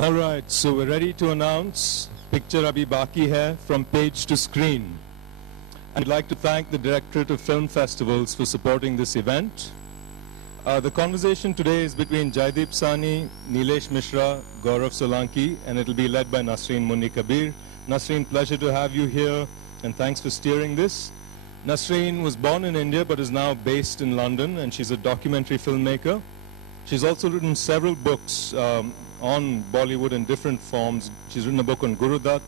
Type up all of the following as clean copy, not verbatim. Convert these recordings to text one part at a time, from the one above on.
All right, so we're ready to announce Picture Abhi Baki Hai from page to screen. I'd like to thank the Directorate of Film Festivals for supporting this event. The conversation today is between Jaideep Sani, Nilesh Mishra, Gaurav Solanki, and it'll be led by Nasreen Munni Kabir. Nasreen, pleasure to have you here, and thanks for steering this. Nasreen was born in India but is now based in London, and she's a documentary filmmaker. She's also written several books on Bollywood in different forms. She's written a book on Guru Dutt,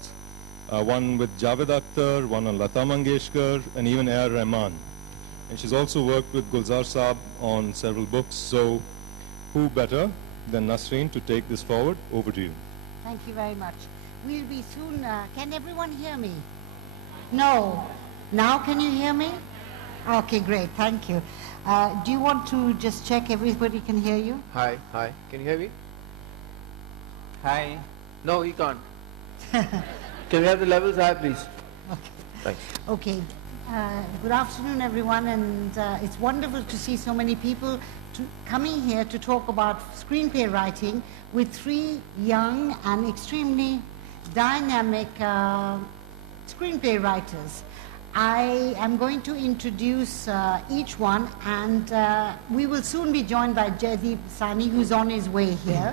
one with Javed Akhtar, one on Lata Mangeshkar, and even A.R. Rahman. And she's also worked with Gulzar Saab on several books. So who better than Nasreen to take this forward? Over to you. Thank you very much. We'll be soon. Can everyone hear me? No. Now can you hear me? Okay, great. Thank you. Do you want to just check everybody can hear you? Hi. Can you hear me? Hi. No, you can't. Can we have the levels high, please? Okay. Thanks. Okay. Good afternoon, everyone, and it's wonderful to see so many people coming here to talk about screenplay writing with three young and extremely dynamic screenplay writers. I am going to introduce each one, and we will soon be joined by Jaideep Sani, who's on his way here.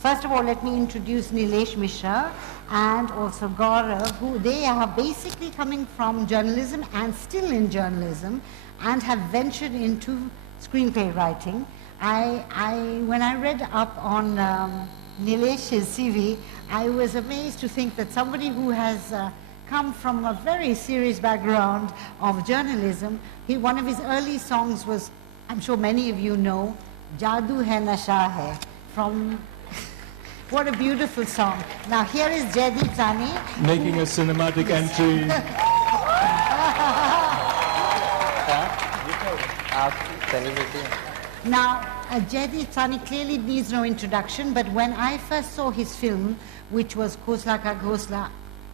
First of all, let me introduce Nilesh Mishra and also Gaurav, who they are basically coming from journalism and still in journalism and have ventured into screenplay writing. When I read up on Nilesh's CV, I was amazed to think that somebody who has come from a very serious background of journalism, one of his early songs was, I'm sure many of you know, Jadoo Hai Nasha Hai, from what a beautiful song. Now here is Jaideep Sani. Making a cinematic entry. Now, Jaideep Sani clearly needs no introduction, but when I first saw his film, which was Khosla Ka Ghosla,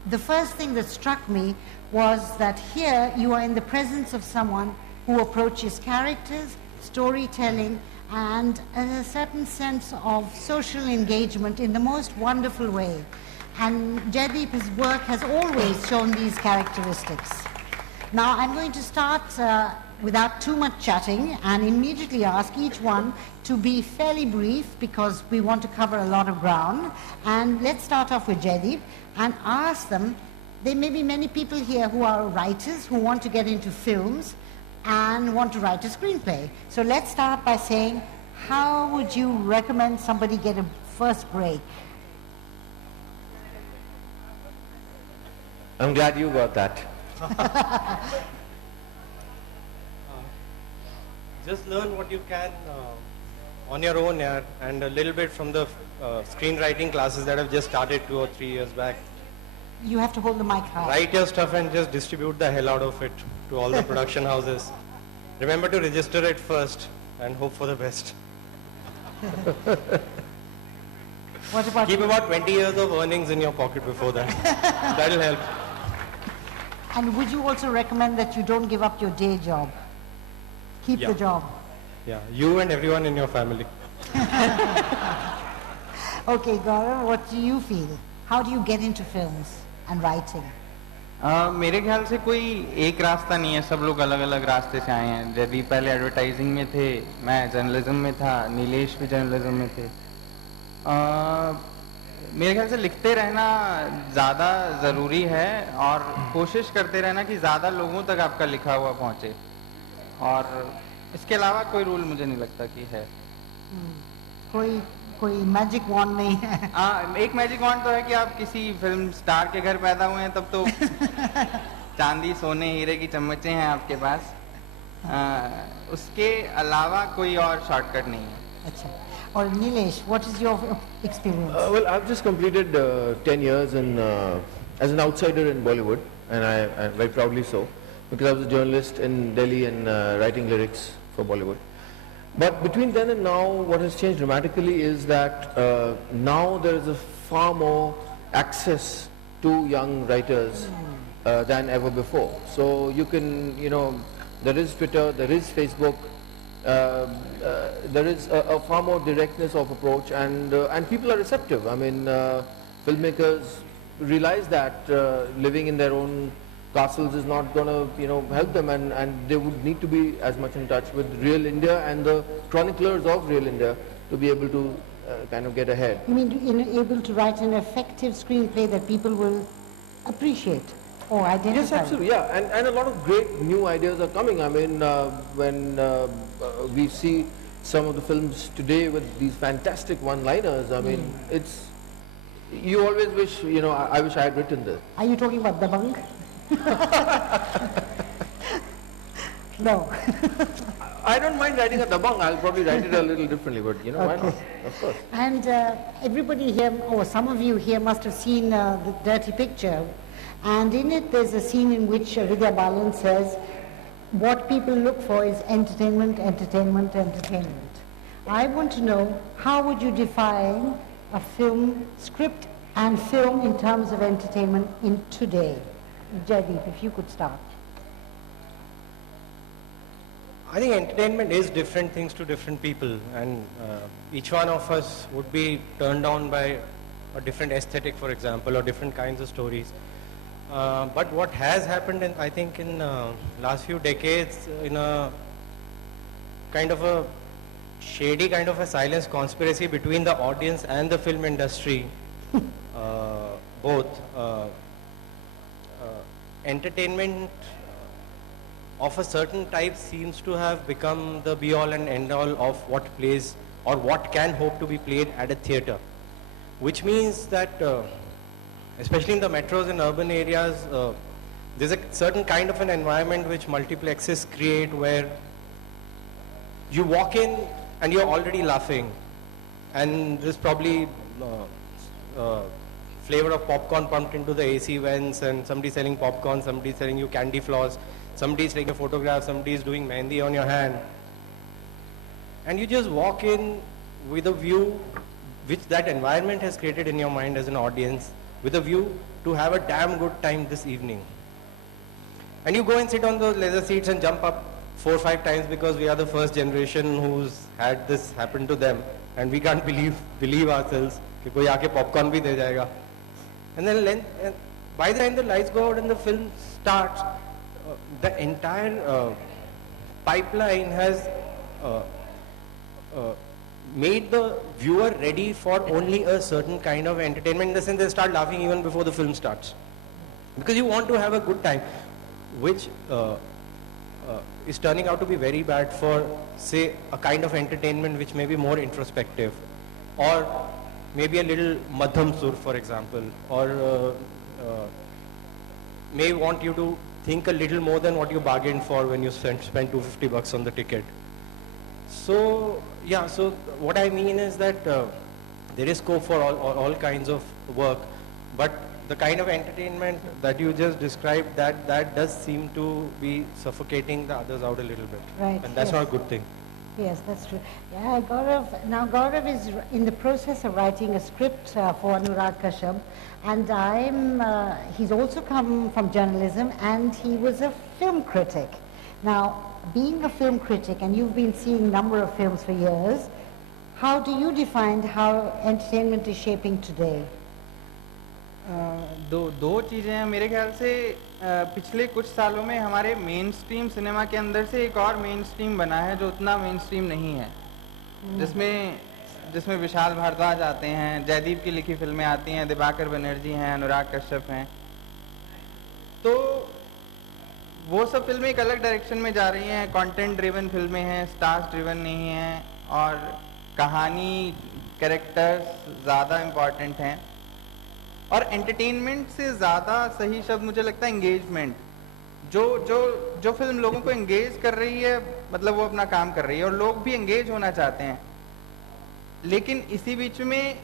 the first thing that struck me was that here you are in the presence of someone who approaches characters, storytelling, and a certain sense of social engagement in the most wonderful way. And Jaideep's work has always shown these characteristics. Now I'm going to start without too much chatting and immediately ask each one to be fairly brief because we want to cover a lot of ground. And let's start off with Jaideep and ask them, there may be many people here who are writers who want to get into films and want to write a screenplay. So let's start by saying, how would you recommend somebody get a first break? I'm glad you got that. Just learn what you can on your own, and a little bit from the screenwriting classes that have just started 2 or 3 years back. You have to hold the mic high. Write your stuff and just distribute the hell out of it to all the production houses. Remember to register it first and hope for the best. What about Keep about 20 years of earnings in your pocket before that. That'll help. And would you also recommend that you don't give up your day job? Keep the job. Yeah, you and everyone in your family. Okay, Gaurav, what do you feel? How do you get into films and writing? मेरे ख्याल से कोई एक रास्ता नहीं है, सब लोग अलग अलग रास्ते से आए हैं। जैदीप पहले एडवर्टाइजिंग में थे, मैं जर्नलिज्म में था, नीलेश भी जर्नलिज्म में थे। मेरे ख्याल से लिखते रहना ज़्यादा ज़रूरी है और कोशिश करते रहना कि ज़्यादा लोगों तक आपका लिखा हुआ पहुँचे, और इसके अलावा कोई रूल मुझे नहीं लगता कि है। कोई मैजिक वॉन्ड नहीं है। एक मैजिक वॉन्ड तो है कि आप किसी फिल्म स्टार के घर पैदा हुए हैं तब तो चांदी सोने हीरे की चम्मचें हैं आपके पास, उसके अलावा कोई और शॉर्टकट नहीं है। अच्छा, और Nilesh, what is your experience? Well, I've just completed 10 years as an outsider in Bollywood, and I very proudly so, because I was a journalist in Delhi and writing lyrics for Bollywood. But between then and now, what has changed dramatically is that now there is a far more access to young writers than ever before. So you can, there is Twitter, there is Facebook, there is a far more directness of approach, and people are receptive. I mean, filmmakers realize that living in their own castles is not going to help them, and they would need to be as much in touch with real India and the chroniclers of real India to be able to kind of get ahead. You mean able to write an effective screenplay that people will appreciate or identify? Yes, absolutely, yeah, and a lot of great new ideas are coming. I mean, when we see some of the films today with these fantastic one-liners, I mean, you always wish, I wish I had written this. Are you talking about Dabangg? No. I don't mind writing a Dabangg. I'll probably write it a little differently, but why not? Of course. And everybody here, or some of you here, must have seen the Dirty Picture. And in it, there's a scene in which Vidya Balan says, what people look for is entertainment, entertainment, entertainment. I want to know, how would you define a film script and film in terms of entertainment in today? Jaideep, if you could start. I think entertainment is different things to different people, and each one of us would be turned on by a different aesthetic, for example, or different kinds of stories. But what has happened, I think, in last few decades, in a kind of a shady kind of a silence conspiracy between the audience and the film industry, both. Entertainment of a certain type seems to have become the be-all and end-all of what plays or what can hope to be played at a theatre, which means that especially in the metros and urban areas, there's a certain kind of an environment which multiplexes create, where you walk in and you're already laughing, and there's probably flavor of popcorn pumped into the AC vents, and somebody selling popcorn, somebody selling you candy floss, somebody's taking a photograph, somebody's doing mehndi on your hand. And you just walk in with a view which that environment has created in your mind as an audience, with a view to have a damn good time this evening. And you go and sit on those leather seats and jump up 4 or 5 times, because we are the first generation who's had this happen to them, and we can't believe ourselves कि कोई आके popcorn भी दे जाएगा. And then by the time the lights go out and the film starts, the entire pipeline has made the viewer ready for only a certain kind of entertainment, in the sense they start laughing even before the film starts. Because you want to have a good time, which is turning out to be very bad for, say, a kind of entertainment which may be more introspective, or maybe a little madham sur, for example, or may want you to think a little more than what you bargained for when you spent $250 on the ticket. So, yeah, so what I mean is that there is scope for all kinds of work, but the kind of entertainment that you just described, that does seem to be suffocating the others out a little bit. Right. And that's yes. not a good thing. Yes, that's true. Yeah, Gaurav is in the process of writing a script for Anurag Kashyap, and he's also come from journalism, and he was a film critic. Now, being a film critic, and you've been seeing a number of films for years, how do you define how entertainment is shaping today? दो चीज़ें हैं मेरे ख्याल से। पिछले कुछ सालों में हमारे मेन स्ट्रीम सिनेमा के अंदर से एक और मेन स्ट्रीम बना है जो उतना मेन स्ट्रीम नहीं है, जिसमें विशाल भारद्वाज आते हैं, जयदीप की लिखी फिल्में आती हैं, दिवाकर बनर्जी हैं, अनुराग कश्यप हैं। तो वो सब फिल्में एक अलग डायरेक्शन में जा रही हैं, कंटेंट ड्रिवन फिल्में हैं, स्टार्स ड्रिवन नहीं हैं, और कहानी कैरेक्टर्स ज़्यादा इम्पॉर्टेंट हैं। और एंटरटेनमेंट से ज़्यादा सही शब्द मुझे लगता है एंगेजमेंट। जो फिल्म लोगों को एंगेज कर रही है, मतलब वो अपना काम कर रही है और लोग भी एंगेज होना चाहते हैं। लेकिन इसी बीच में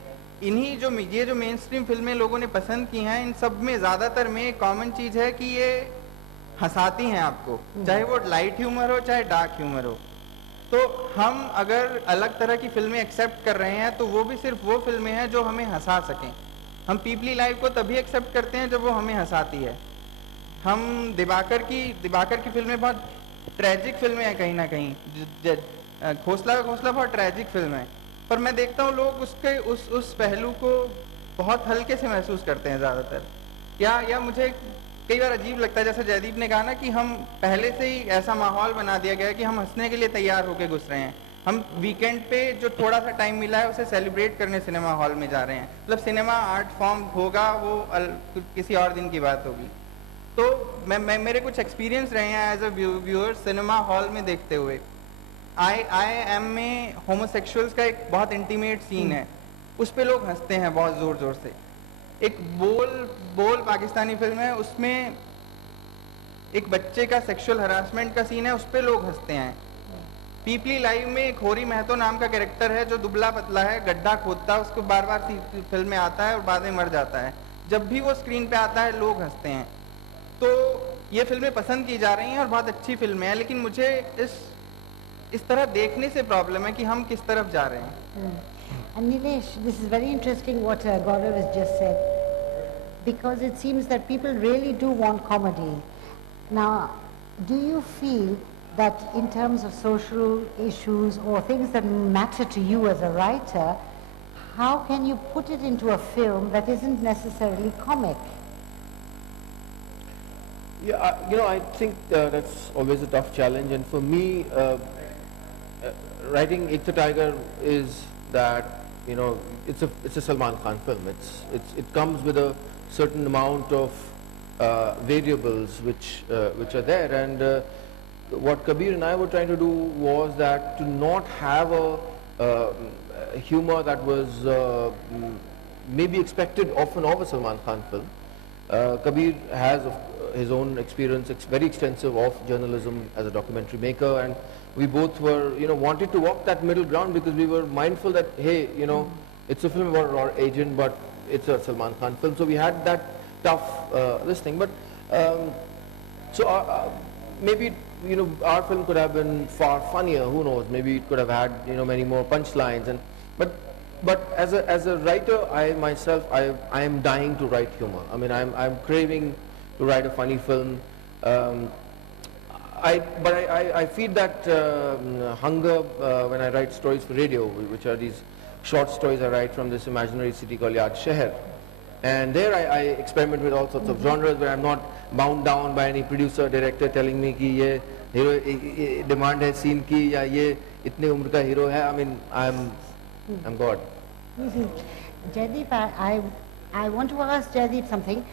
ये जो मेन स्ट्रीम फिल्में लोगों ने पसंद की हैं, इन सब में ज़्यादातर में एक कॉमन चीज़ है कि ये हंसाती हैं आपको, चाहे वो लाइट ह्यूमर हो चाहे डार्क ह्यूमर हो। तो हम अगर अलग तरह की फिल्में एक्सेप्ट कर रहे हैं तो वो भी सिर्फ वो फिल्में हैं जो हमें हंसा सकें। हम पीपली लाइफ को तभी एक्सेप्ट करते हैं जब वो हमें हंसाती है। हम दिवाकर की फिल्में बहुत ट्रेजिक फिल्में हैं कहीं ना कहीं, घोंसला का घोंसला बहुत ट्रैजिक फिल्म है, पर मैं देखता हूँ लोग उसके उस पहलू को बहुत हल्के से महसूस करते हैं ज़्यादातर। या मुझे कई बार अजीब लगता है, जैसे जयदीप ने कहा ना कि हम पहले से ही ऐसा माहौल बना दिया गया है कि हम हंसने के लिए तैयार होकर घुस रहे हैं। हम वीकेंड पे जो थोड़ा सा टाइम मिला है उसे सेलिब्रेट करने सिनेमा हॉल में जा रहे हैं। मतलब सिनेमा आर्ट फॉर्म होगा वो किसी और दिन की बात होगी। तो मैं मेरे कुछ एक्सपीरियंस रहे हैं as a viewer cinema hall में देखते हुए। IIM में होमोसेक्सुअल्स का एक बहुत इंटीमेट सीन है, उस पे लोग हंसते हैं बहुत ज़ोर ज़ोर से। एक बोल पाकिस्तानी फिल्म है, उसमें एक बच्चे का सेक्सुअल हरासमेंट का सीन है, उस पे लोग हंसते हैं। पीपली लाइव में एक होरी महतो नाम का कैरेक्टर है जो दुबला पतला है, गड्ढा खोदता है, उसको बार बार फिल्म में आता है और बाद में मर जाता है। जब भी वो स्क्रीन पे आता है लोग हंसते हैं। तो ये फिल्में पसंद की जा रही हैं और बहुत अच्छी फिल्में हैं, लेकिन मुझे इस तरह देखने से प्रॉब्लम है कि हम किस तरफ जा रहे हैं। And Nilesh, this is very interesting what Gaurav has just said, because it seems that people really do want comedy. Now, do you feel that in terms of social issues or things that matter to you as a writer, how can you put it into a film that isn't necessarily comic? Yeah, I think that's always a tough challenge, and for me, writing Ek Tha Tiger is that, it's a Salman Khan film. It comes with a certain amount of variables which are there, and what Kabir and I were trying to do was that to not have a humor that was maybe expected often of a Salman Khan film. Kabir has his own experience, very extensive, of journalism as a documentary maker, and we both were, wanted to walk that middle ground because we were mindful that, hey, it's a film about our agent, but it's a Salman Khan film. So we had that tough this thing, but maybe our film could have been far funnier. Who knows? Maybe it could have had many more punchlines, and but as a writer, I myself I am dying to write humor. I mean, I'm craving to write a funny film. I feed that hunger when I write stories for radio, which are these short stories I write from this imaginary city called Yad Sheher. And there I experiment with all sorts of genres where I'm not bound down by any producer, director telling me कि ये hero demand है scene की या ये इतने उम्र का hero है. I mean, I'm God. Jaideep, I want to ask Jaideep something.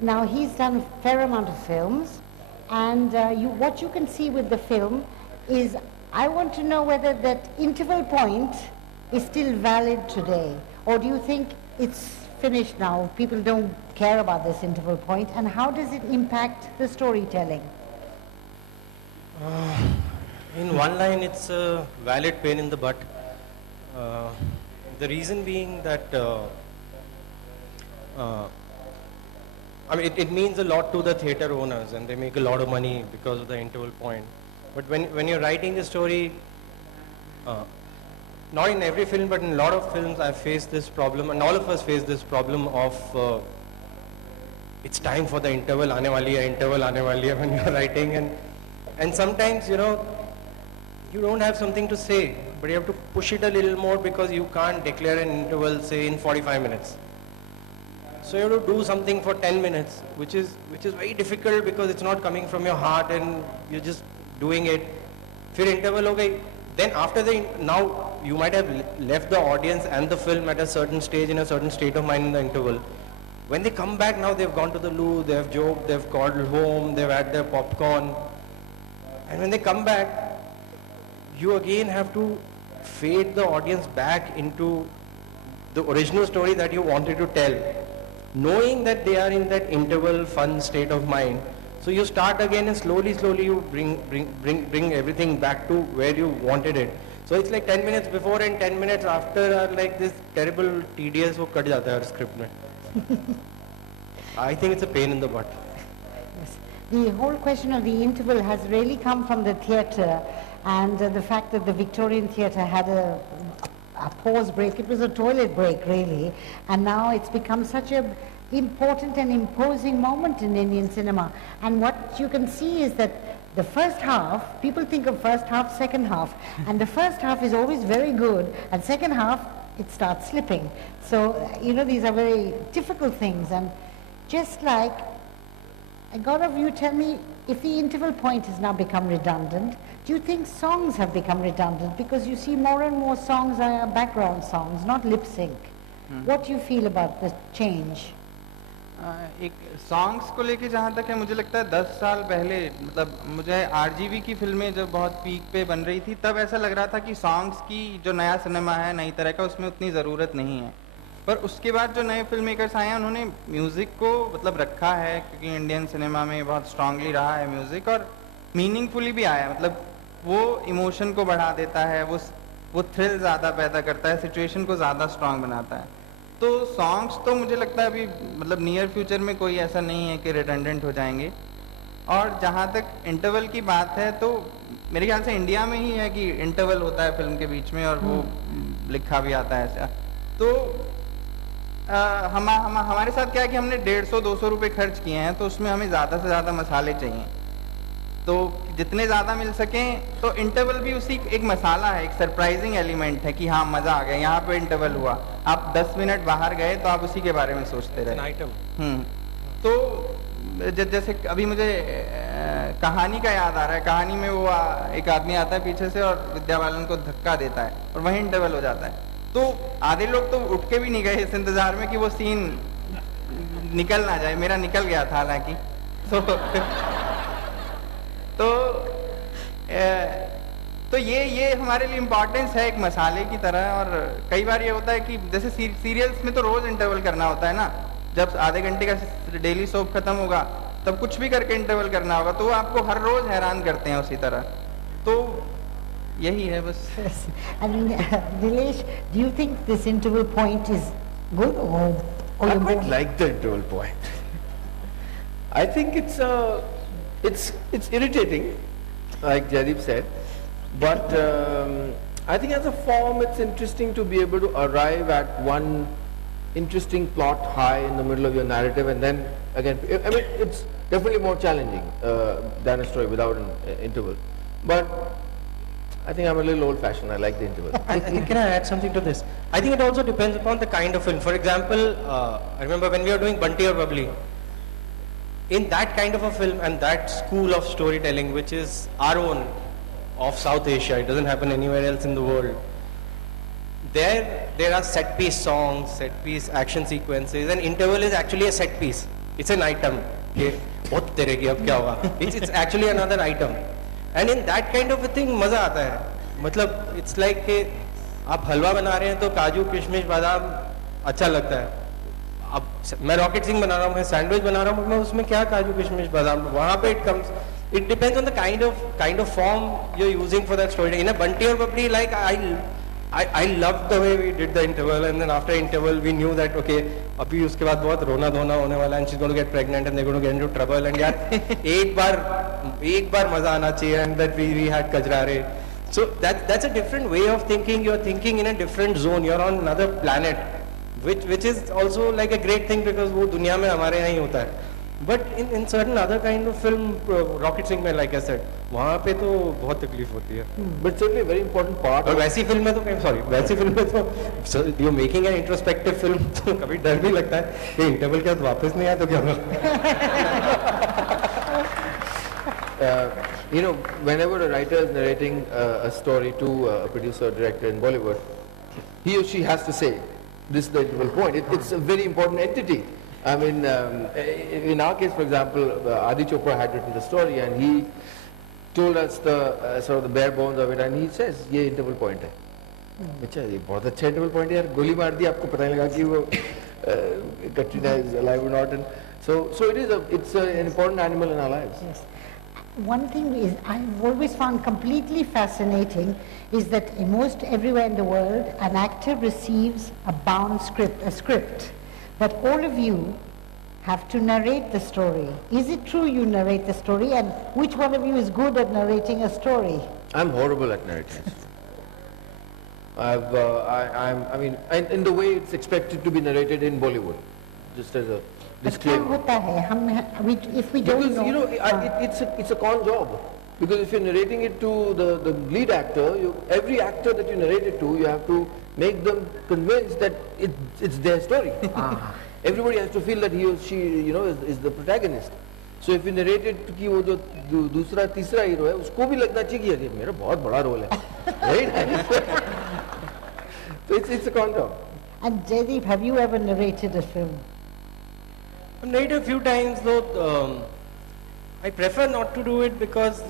Now, he's done a fair amount of films, and what you can see with the film is, I want to know whether that interval point is still valid today, or do you think it's finished now, people don't care about this interval point, and how does it impact the storytelling? In one line, it's a valid pain in the butt. The reason being that I mean, it means a lot to the theatre owners, and they make a lot of money because of the interval point. But when you're writing a story, not in every film, but in a lot of films, I've faced this problem, and all of us face this problem of it's time for the interval, aane wali hai, when you're writing, and sometimes, you don't have something to say, but you have to push it a little more because you can't declare an interval, say, in 45 minutes. So you have to do something for 10 minutes, which is very difficult because it's not coming from your heart and you're just doing it. Fir interval ho gayi. Then after now you might have left the audience and the film at a certain stage, in a certain state of mind in the interval. When they come back, now they've gone to the loo, they've joked, they've called home, they've had their popcorn. And when they come back, you again have to fade the audience back into the original story that you wanted to tell, knowing that they are in that interval fun state of mind. So you start again, and slowly you bring everything back to where you wanted it. So it's like 10 minutes before and 10 minutes after are like this terrible tedious wo cut jata hai script mein. I think it's a pain in the butt. Yes. The whole question of the interval has really come from the theatre, and the fact that the Victorian theatre had a pause break. It was a toilet break, really, and now it's become such a important and imposing moment in Indian cinema. And what you can see is that the first half, people think of first half, second half, and the first half is always very good, and second half, it starts slipping. So, you know, these are very difficult things, and just like, God of you tell me, if the interval point has now become redundant, do you think songs have become redundant? Because you see more and more songs are background songs, not lip sync. What do you feel about the change? एक songs को लेके जहाँ तक है, मुझे लगता है 10 साल पहले, मतलब मुझे आरजीवी की फिल्में जब बहुत पीक पे बन रही थी, तब ऐसा लग रहा था कि सॉन्ग्स की जो नया सिनेमा है, नई तरह का, उसमें उतनी ज़रूरत नहीं है. पर उसके बाद जो नए फिल्म मेकर्स आए हैं, उन्होंने म्यूज़िक को मतलब रखा है, क्योंकि इंडियन सिनेमा में बहुत स्ट्रांगली रहा है म्यूज़िक, और मीनिंगफुली भी आया. मतलब वो इमोशन को बढ़ा देता है, वो थ्रिल ज़्यादा पैदा करता है, सिचुएशन को ज़्यादा स्ट्रांग बनाता है. तो सॉन्ग्स तो मुझे लगता है अभी मतलब नियर फ्यूचर में कोई ऐसा नहीं है कि रिडंडेंट हो जाएंगे. और जहाँ तक इंटरवल की बात है, तो मेरे ख्याल से इंडिया में ही है कि इंटरवल होता है फिल्म के बीच में, और वो लिखा भी आता है ऐसा. तो हमारे साथ क्या है कि हमने 150-200 रुपये खर्च किए हैं, तो उसमें हमें ज़्यादा से ज़्यादा मसाले चाहिए. तो जितने ज़्यादा मिल सकें, तो इंटरवल भी उसी एक मसाला है, एक सरप्राइजिंग एलिमेंट है कि हाँ मज़ा आ गया, यहाँ पे इंटरवल हुआ, आप 10 मिनट बाहर गए तो आप उसी के बारे में सोचते रहे. आइटम. तो जैसे अभी मुझे कहानी का याद आ रहा है. कहानी में वो एक आदमी आता है पीछे से और विद्या बालन को धक्का देता है, और वहीं इंटरवल हो जाता है. तो आधे लोग तो उठ के भी नहीं गए इस इंतज़ार में कि वो सीन निकल ना जाए. मेरा निकल गया था हालांकि. तो ये हमारे लिए इम्पोर्टेंस है एक मसाले की तरह. और कई बार ये होता है कि जैसे सीरियल्स में तो रोज इंटरवल करना होता है ना. जब आधे घंटे का डेली सोप खत्म होगा, तब कुछ भी करके इंटरवल करना होगा, तो वो आपको हर रोज हैरान करते हैं उसी तरह. तो यही है बस. I mean, Nilesh, do you think this interval point is good or I quite like the interval point. I think it's irritating, like Jaideep said, but I think as a form it's interesting to be able to arrive at one interesting plot high in the middle of your narrative, and then again, I mean, it's definitely more challenging than a story without an interval. But I think I'm a little old-fashioned. I like the interval. Can I add something to this? I think it also depends upon the kind of film. For example, I remember when we were doing Bunty or Bubbly. In that kind of a film and that school of storytelling, which is our own of South Asia, it doesn't happen anywhere else in the world. There are set piece songs, set piece action sequences, and interval is actually a set piece. It's an item. It's actually another item. And in that kind of a thing, मजा आता है. मतलब it's like कि आप हलवा बना रहे हैं तो काजू किशमिश बादाम अच्छा लगता है. अब मैं रॉकेट सिंह बना रहा हूँ, मैं सैंडविच बना रहा हूँ, मैं उसमें क्या काजू किशमिश बादाम, वहाँ पे it depends on the kind of form you're using for that story. In a Bunty or Bubbly, like I loved the way we did the interval, and then after interval we knew that okay, अभी उसके बाद बहुत रोना धोना होने वाला, and she's going to get pregnant and they're going to get into trouble, and यार एक बार मजा आना चाहिए, and that we had Kajrare. So that's a different way of thinking. You're thinking in a different zone. You're on another planet, which is also like a great thing because वो दुनिया में हमारे यहाँ ही होता है. But in certain other kind of film, Rocket Singh में like I said, वहाँ पे तो बहुत तकलीफ होती है. But certainly a very important part. और वैसी फिल्म में तो वैसी फिल्म में तो you're making an introspective film, तो कभी डर भी लगता है कि इंटरवल के बाद वापस नहीं आया तो क्या होगा. You know, whenever a writer is narrating a story to a producer or director in Bollywood, he or she has to say, this is the interval point. It's a very important entity. I mean, in our case, for example, Adi Chopra had written the story and he told us the sort of the bare bones of it, and he says, ये interval point है. अच्छा, ये बहुत अच्छा interval point है यार. गोली मार दी, आपको पता नहीं लगा कि वो Katrina is alive or not. And so it's an important animal in our lives. Yes. One thing is I've always found completely fascinating is that most everywhere in the world an actor receives a bound script, but all of you have to narrate the story. Is it true you narrate the story, and which one of you is good at narrating a story? I'm horrible at narrating. I mean, in the way it's expected to be narrated in Bollywood, just as a disclaimer. But क्या होता है? If we don't Because, know, you know, it's a con job. Because if you're narrating it to the lead actor, every actor that you narrate it to, you have to make them convinced that it's their story. Everybody has to feel that he or she, you know, is the protagonist. So if you narrate it कि वो जो दूसरा तीसरा hero है, उसको भी लगना चाहिए कि मेरा बहुत बड़ा रोल है, right? So it's a countdown. And Jaideep, have you ever narrated a film? I've narrated a few times, though. I prefer not to do it because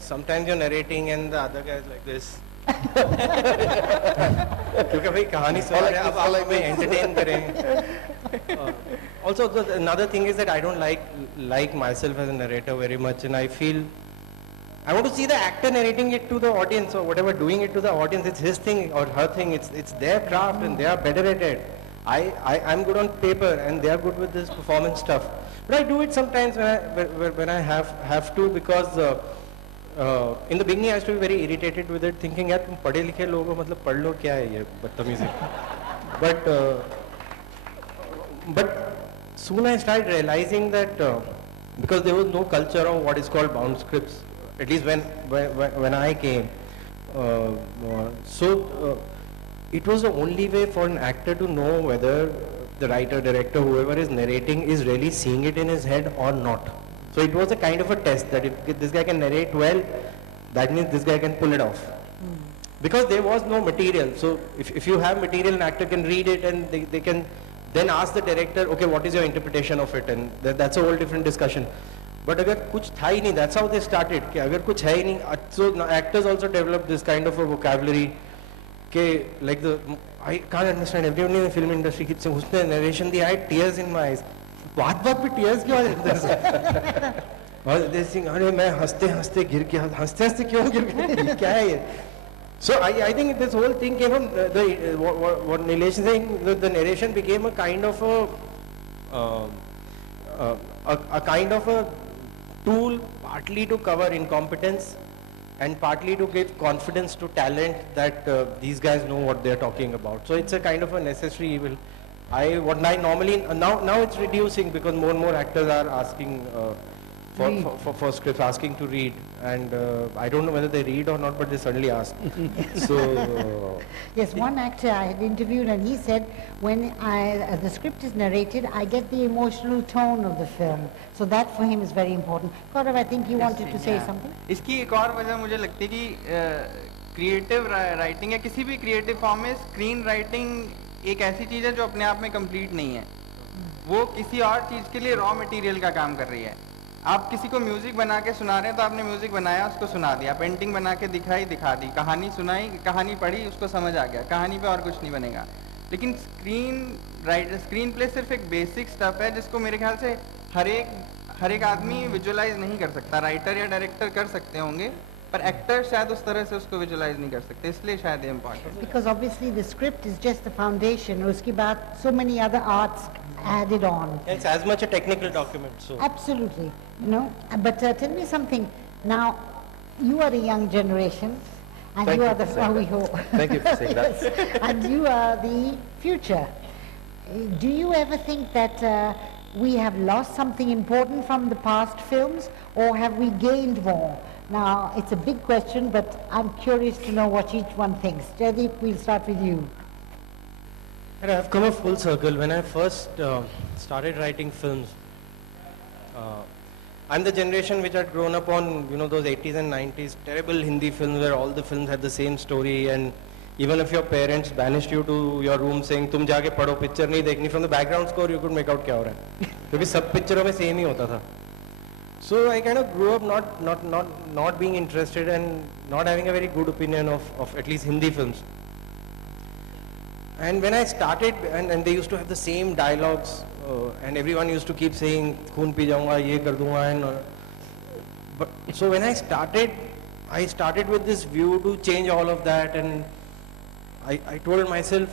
sometimes you're narrating and the other guy is like this. क्योंकि भाई कहानी सुन रहे हैं, अब आप हमें entertain करें. Also, another thing is that I don't like myself as a narrator very much, and I feel I want to see the actor narrating it to the audience or whatever, doing it to the audience. It's his thing or her thing. It's their craft, and they are better at it. I'm good on paper, and they are good with this performance stuff. But I do it sometimes when I have to, because in the beginning I used to be very irritated with it, thinking यार तुम पढ़े लिखे लोग हो, मतलब पढ़ लो क्या है ये बदतमीजी. But soon I started realizing that because there was no culture of what is called bound scripts, at least when I came. It was the only way for an actor to know whether the writer, director, whoever is narrating is really seeing it in his head or not. So it was a kind of a test that if this guy can narrate well, that means this guy can pull it off. Because there was no material. So if you have material, an actor can read it and they can then ask the director, okay, what is your interpretation of it? And that's a whole different discussion. But अगर कुछ था ही नहीं, that's how they started. कि अगर कुछ है ही नहीं, so actors also developed this kind of a vocabulary. कि like I can't understand, everyone in the film industry keeps saying, उसने narration दिया, I had tears in my eyes. बात पे tears क्यों आ जाते हैं? और they think, अरे मैं हंसते गिर गया, हंसते क्यों गिर गया? क्या है ये? So I think this whole thing came from what Nilesh is saying. The narration became a kind of a kind of a tool, partly to cover incompetence and partly to give confidence to talent that these guys know what they're talking about. So it's a kind of a necessary evil. What I normally now it's reducing because more and more actors are asking for scripts, asking to read, and I don't know whether they read or not, but they certainly ask. So yes, one actor I had interviewed, and he said, when the script is narrated, I get the emotional tone of the film. So that for him is very important. Gaurav, I think you wanted to say something. इसकी एक और वजह मुझे लगती है कि creative writing या किसी भी क्रिएटिव फॉर्म में स्क्रीन राइटिंग एक ऐसी चीज़ है जो अपने आप में कंप्लीट नहीं है. वो किसी और चीज़ के लिए रॉ मटेरियल का काम कर रही है. आप किसी को म्यूजिक बना के सुना रहे हैं तो आपने म्यूजिक बनाया, उसको सुना दिया, पेंटिंग बना के दिखा दी, कहानी सुनाई, कहानी पढ़ी, उसको समझ आ गया, कहानी पे और कुछ नहीं बनेगा. लेकिन स्क्रीन प्ले सिर्फ एक बेसिक स्टफ है जिसको मेरे ख्याल से हर एक आदमी विजुअलाइज नहीं कर सकता. राइटर या डायरेक्टर कर सकते होंगे, पर एक्टर शायद उस तरह से उसको विजुअलाइज नहीं कर सकते, इसलिए शायद ये important. Because obviously the script is just the foundation. उसके बाद so many other arts added on. it's as much a technical document. So Absolutely, you know. But tell me something. Now, you are the young generation, and Thank you you are the for saying we that. hope. Thank you for saying that. Yes. And you are the future. Do you ever think that we have lost something important from the past films, or have we gained more? Now, it's a big question, but I'm curious to know what each one thinks. Jaideep, we'll start with you. And I've come a full circle. When I first started writing films, I'm the generation which had grown up on, you know, those 80s and 90s terrible Hindi films where all the films had the same story, and even if your parents banished you to your room saying तुम जाके पढ़ो, picture नहीं देखनी, from the background score you could make out क्या हो रहा है, क्योंकि सब पिक्चरों में सेम ही होता था. So I kind of grew up not being interested and not having a very good opinion of at least Hindi films. And when I started, and they used to have the same dialogues, and everyone used to keep saying, "Khoon pee jaunga, ye kar dunga," and but so when I started with this view to change all of that, and I told myself,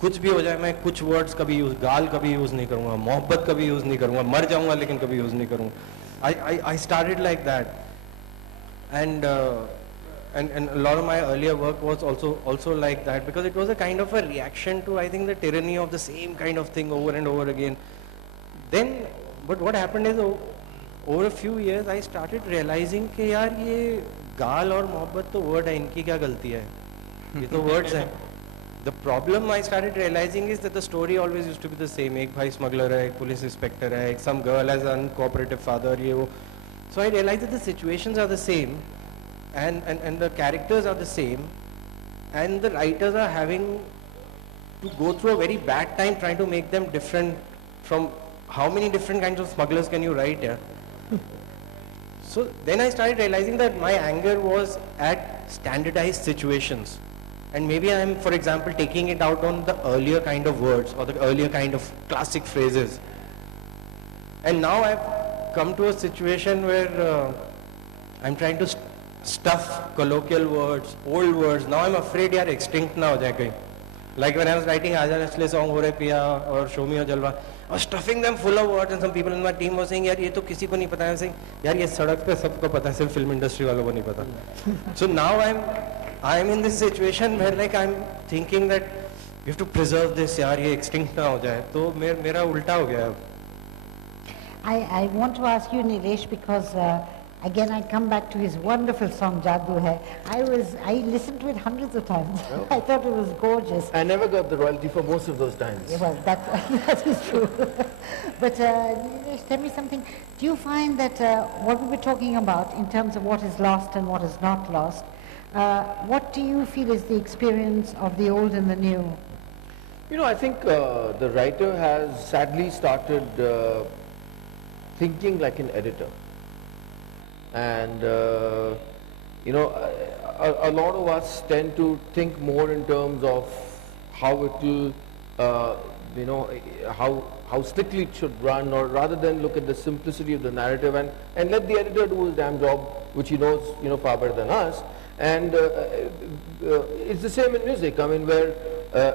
कुछ भी हो जाए, मैं कुछ words कभी गाल कभी use नहीं करूँगा, मोहब्बत कभी use नहीं करूँगा, मर जाऊँगा लेकिन कभी use नहीं करूँगा. I started like that, and a lot of my earlier work was also like that, because it was a kind of a reaction to, I think, the tyranny of the same kind of thing over and over again. Then, but what happened is, over a few years I started realizing कि यार ये गाल और मोहब्बत तो word है, इनकी क्या गलती है, ये तो वर्ड्स हैं. The problem I started realizing is that the story always used to be the same. एक भाई स्मगलर है, एक पुलिस इंस्पेक्टर है, एक some girl has an uncooperative father, ये वो. So I realized that the situations are the same, and the characters are the same, and the writers are having to go through a very bad time trying to make them different from how many different kinds of smugglers can you write here? So then I started realizing that my anger was at standardized situations. And maybe I'm, for example, taking it out on the earlier kind of words or the earlier kind of classic phrases. And now I've come to a situation where I'm trying to stuff colloquial words, old words. Now I'm afraid they are extinct now. Like when I was writing Aaja Nestle song Hore Piya or Show Me Your Jalwa, I was stuffing them full of words, and some people in my team were saying, यार ये तो किसी को नहीं पता है. saying, यार ये सड़क पे सबको पता है, सिर्फ film industry वालों को नहीं पता. So now I'm in this situation where like I'm thinking that you have to preserve this, यार ये extinct ना हो जाए. तो मेरा उल्टा हो गया. I want to ask you, Nilesh, because again I come back to his wonderful song Jadoo Hai. I listened to it hundreds of times. Oh. I thought it was gorgeous. I never got the royalty for most of those times. Yeah, well, that is true. But Nilesh, tell me something. Do you find that what we were talking about in terms of what is lost and what is not lost, what do you feel is the experience of the old and the new? You know, I think the writer has sadly started thinking like an editor. And, you know, a lot of us tend to think more in terms of how it will, you know, how strictly it should run, or rather than look at the simplicity of the narrative and let the editor do his damn job, which he knows, you know, far better than us. And it's the same in music, I mean, where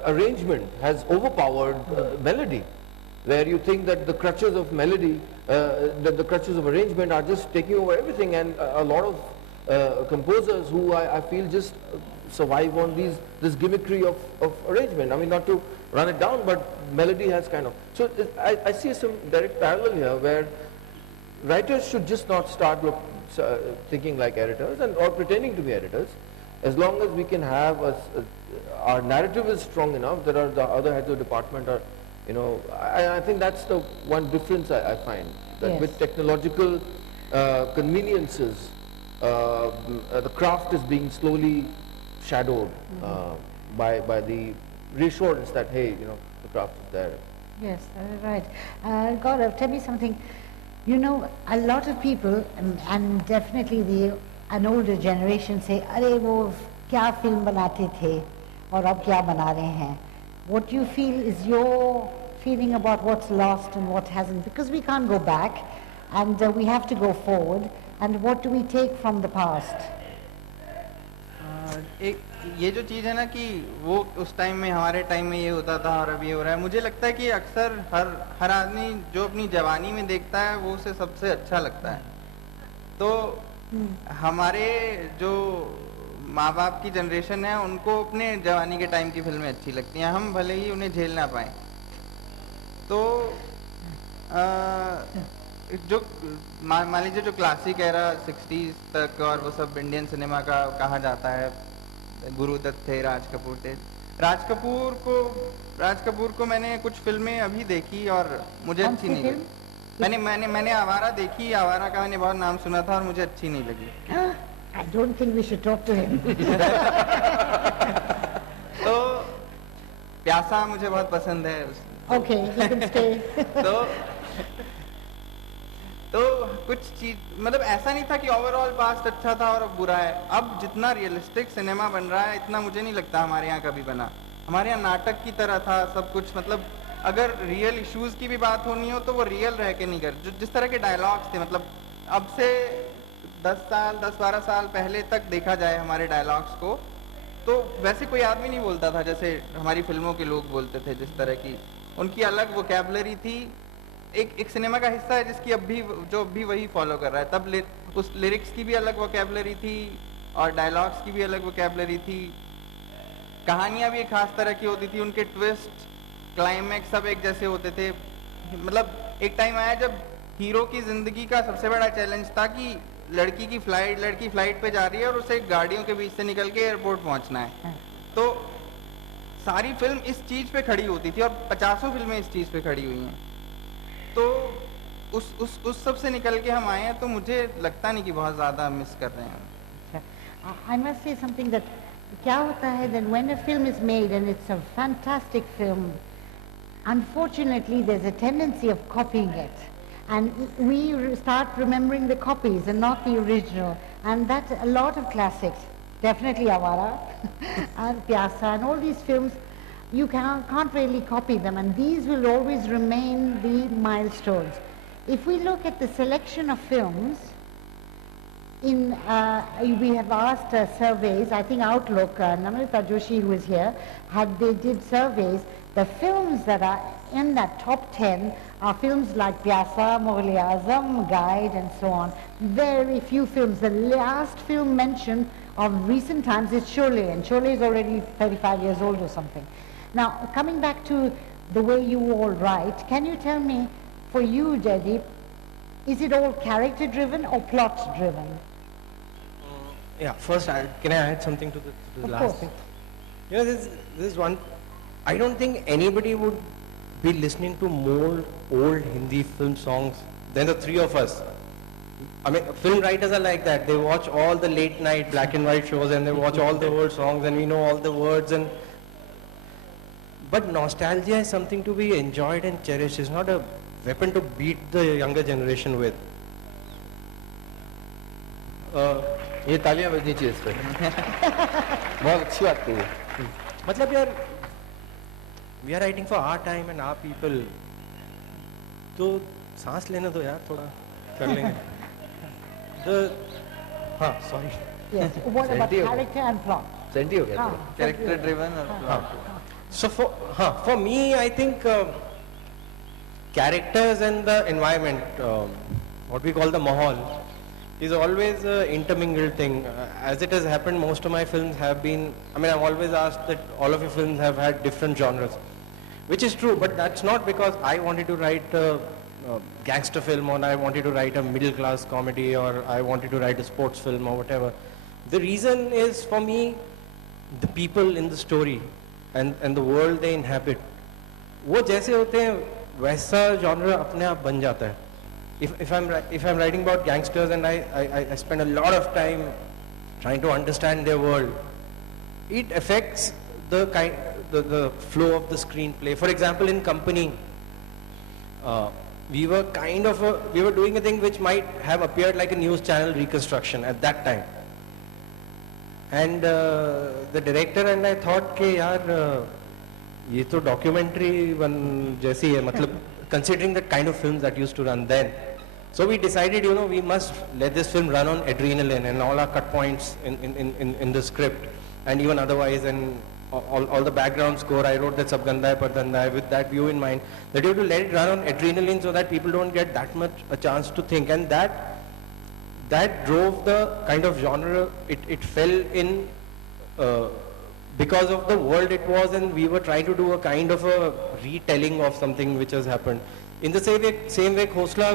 arrangement has overpowered melody, where you think that the crutches of melody, that the crutches of arrangement are just taking over everything, and a lot of composers who I feel just survive on this gimmickry of arrangement. I mean, not to run it down, but melody has kind of... So I see some direct parallel here where writers should just not start thinking like editors or pretending to be editors. As long as we can have our narrative is strong enough, there are the other heads of department are, you know, I think that's the one difference I find, that Yes. with technological conveniences, the craft is being slowly shadowed by the reassurance that, hey, you know, the craft is there. Yes, that is right. Gaurav, tell me something. You know, a lot of people, and definitely an older generation say, "Arey wo kya film banate the, aur ab kya bana rahe hain." What do you feel is your feeling about what's lost and what hasn't? Because we can't go back, and we have to go forward. And what do we take from the past? एक ये जो चीज़ है ना कि वो उस time में हमारे टाइम में ये होता था और अब ये हो रहा है, मुझे लगता है कि अक्सर हर आदमी जो अपनी जवानी में देखता है वो उसे सबसे अच्छा लगता है. तो हमारे जो माँ बाप की जनरेशन है उनको अपने जवानी के टाइम की फिल्में अच्छी लगती हैं, हम भले ही उन्हें झेल ना पाए. तो जो मान लीजिए जो क्लासिक एरा 60s तक और वो सब इंडियन सिनेमा का कहा जाता है, गुरुदत्त थे, राज कपूर थे. राज कपूर को मैंने कुछ फिल्में अभी देखी और मुझे अच्छी नहीं लगी. मैंने आवारा देखी, आवारा का मैंने बहुत नाम सुना था और मुझे अच्छी नहीं लगी. I don't think we should talk to him. तो प्यासा मुझे बहुत पसंद है. Okay, you can stay. तो कुछ चीज मतलब ऐसा नहीं था कि ओवरऑल पास्ट अच्छा था और अब बुरा है. अब जितना रियलिस्टिक सिनेमा बन रहा है इतना मुझे नहीं लगता हमारे यहाँ कभी बना. हमारे यहाँ नाटक की तरह था सब कुछ. मतलब अगर रियल इश्यूज की भी बात होनी हो तो वो रियल रह के नहीं कर. जिस तरह के डायलॉग्स थे, मतलब अब से 10-12 साल पहले तक देखा जाए हमारे डायलॉग्स को, तो वैसे कोई आदमी नहीं बोलता था जैसे हमारी फिल्मों के लोग बोलते थे. जिस तरह की उनकी अलग वोकैबुलरी थी. एक सिनेमा का हिस्सा है जिसकी अब भी वही फॉलो कर रहा है. तब उस लिरिक्स की भी अलग वोकैबुलरी थी और डायलॉग्स की भी अलग वोकैबुलरी थी. कहानियां भी एक खास तरह की होती थी, उनके ट्विस्ट, क्लाइमैक्स सब एक जैसे होते थे. मतलब एक टाइम आया जब हीरो की ज़िंदगी का सबसे बड़ा चैलेंज था कि लड़की फ्लाइट पे जा रही है और उसे गाड़ियों के बीच से निकल के एयरपोर्ट पहुंचना है। तो सारी फिल्म इस चीज़ पे खड़ी होती थी और 50 फिल्में इस चीज़ पे खड़ी हुई हैं। तो उस सब से निकल के हम आए हैं, तो मुझे लगता नहीं कि बहुत ज़्यादा मिस कर रहे हैं। I must say something that क्या होता है that when a film is made and it's a fantastic film, unfortunately there's a tendency of copying it. And we start remembering the copies and not the original. And that's a lot of classics. Definitely Avara and Pyasa and all these films, you can't really copy them. And these will always remain the milestones. If we look at the selection of films, we have asked surveys. I think Outlook, Namrata Joshi, who is here, they did surveys. The films that are in that top 10 are films like Pyasa, Mughal-e-Azam, Guide, and so on. Very few films. The last film mentioned of recent times is Sholay, and Sholay is already 35 years old or something. Now, coming back to the way you all write, can you tell me, for you, Jaideep, is it all character-driven or plot-driven? Yeah, first, can I add something to the last? Of course. You know, this is one, I don't think anybody would be listening to more old Hindi film songs than the three of us. I mean, film writers are like that. They watch all the late night black and white shows and they watch all the old songs and we know all the words. But nostalgia is something to be enjoyed and cherished. It's not a weapon to beat the younger generation with. ये तालियां बजनी चाहिए इस पे। बहुत अच्छी बात कही है। मतलब यार, we are writing for our time and our people. तो सांस लेने दो यार, थोड़ा कर लेंगे। Sorry. Yes. What about character and plot? Senti हो गया थोड़ा। कैरेक्टर ड्रिवन और plot. So for me, I think characters and the environment, what we call the mahal, is always an intermingled thing. As it has happened, most of my films have been, I mean, I've always asked that all of your films have had different genres, which is true, but that's not because I wanted to write a gangster film or I wanted to write a middle class comedy or I wanted to write a sports film or whatever. The reason is, for me, the people in the story and the world they inhabit. वो जैसे होते हैं वैसा genre अपने आप बन जाता है. If I'm writing about gangsters and I spend a lot of time trying to understand their world, it affects the the flow of the screenplay. For example, in Company, we were doing a thing which might have appeared like a news channel reconstruction at that time. And the director and I thought कि यार ये तो documentary बन जैसी है, मतलब considering the kind of films that used to run then. So we decided, you know, we must let this film run on adrenaline and all our cut points in the script and even otherwise, and all the background score, I wrote that Sabganda Hai Pardanda Hai with that view in mind, that you have to let it run on adrenaline so that people don't get that much a chance to think, and that drove the kind of genre it fell in because of the world it was, and we were trying to do a kind of a retelling of something which has happened. In the same way, Khosla,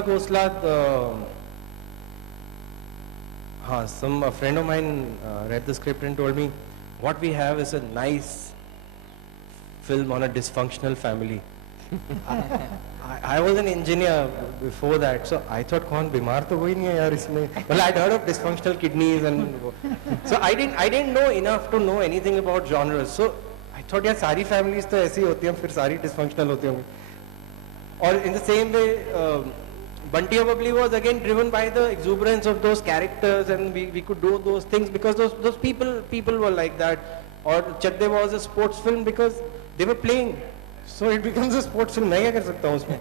a friend of mine read the script and told me, what we have is a nice film on a dysfunctional family. I was an engineer before that, so I thought, कौन बीमार तो कोई नहीं है यार इसमें. Well, I'd heard of dysfunctional kidneys, and so I didn't know enough to know anything about genres. So I thought यार सारी families तो ऐसी होती हैं, फिर सारी dysfunctional होती होंगी. Or in the same way, Bunty Babli was again driven by the exuberance of those characters, and we could do those things because those people were like that. Or Chak De was a sports film because they were playing. So it becomes a sports film. मैं क्या कर सकता हूँ उसमें?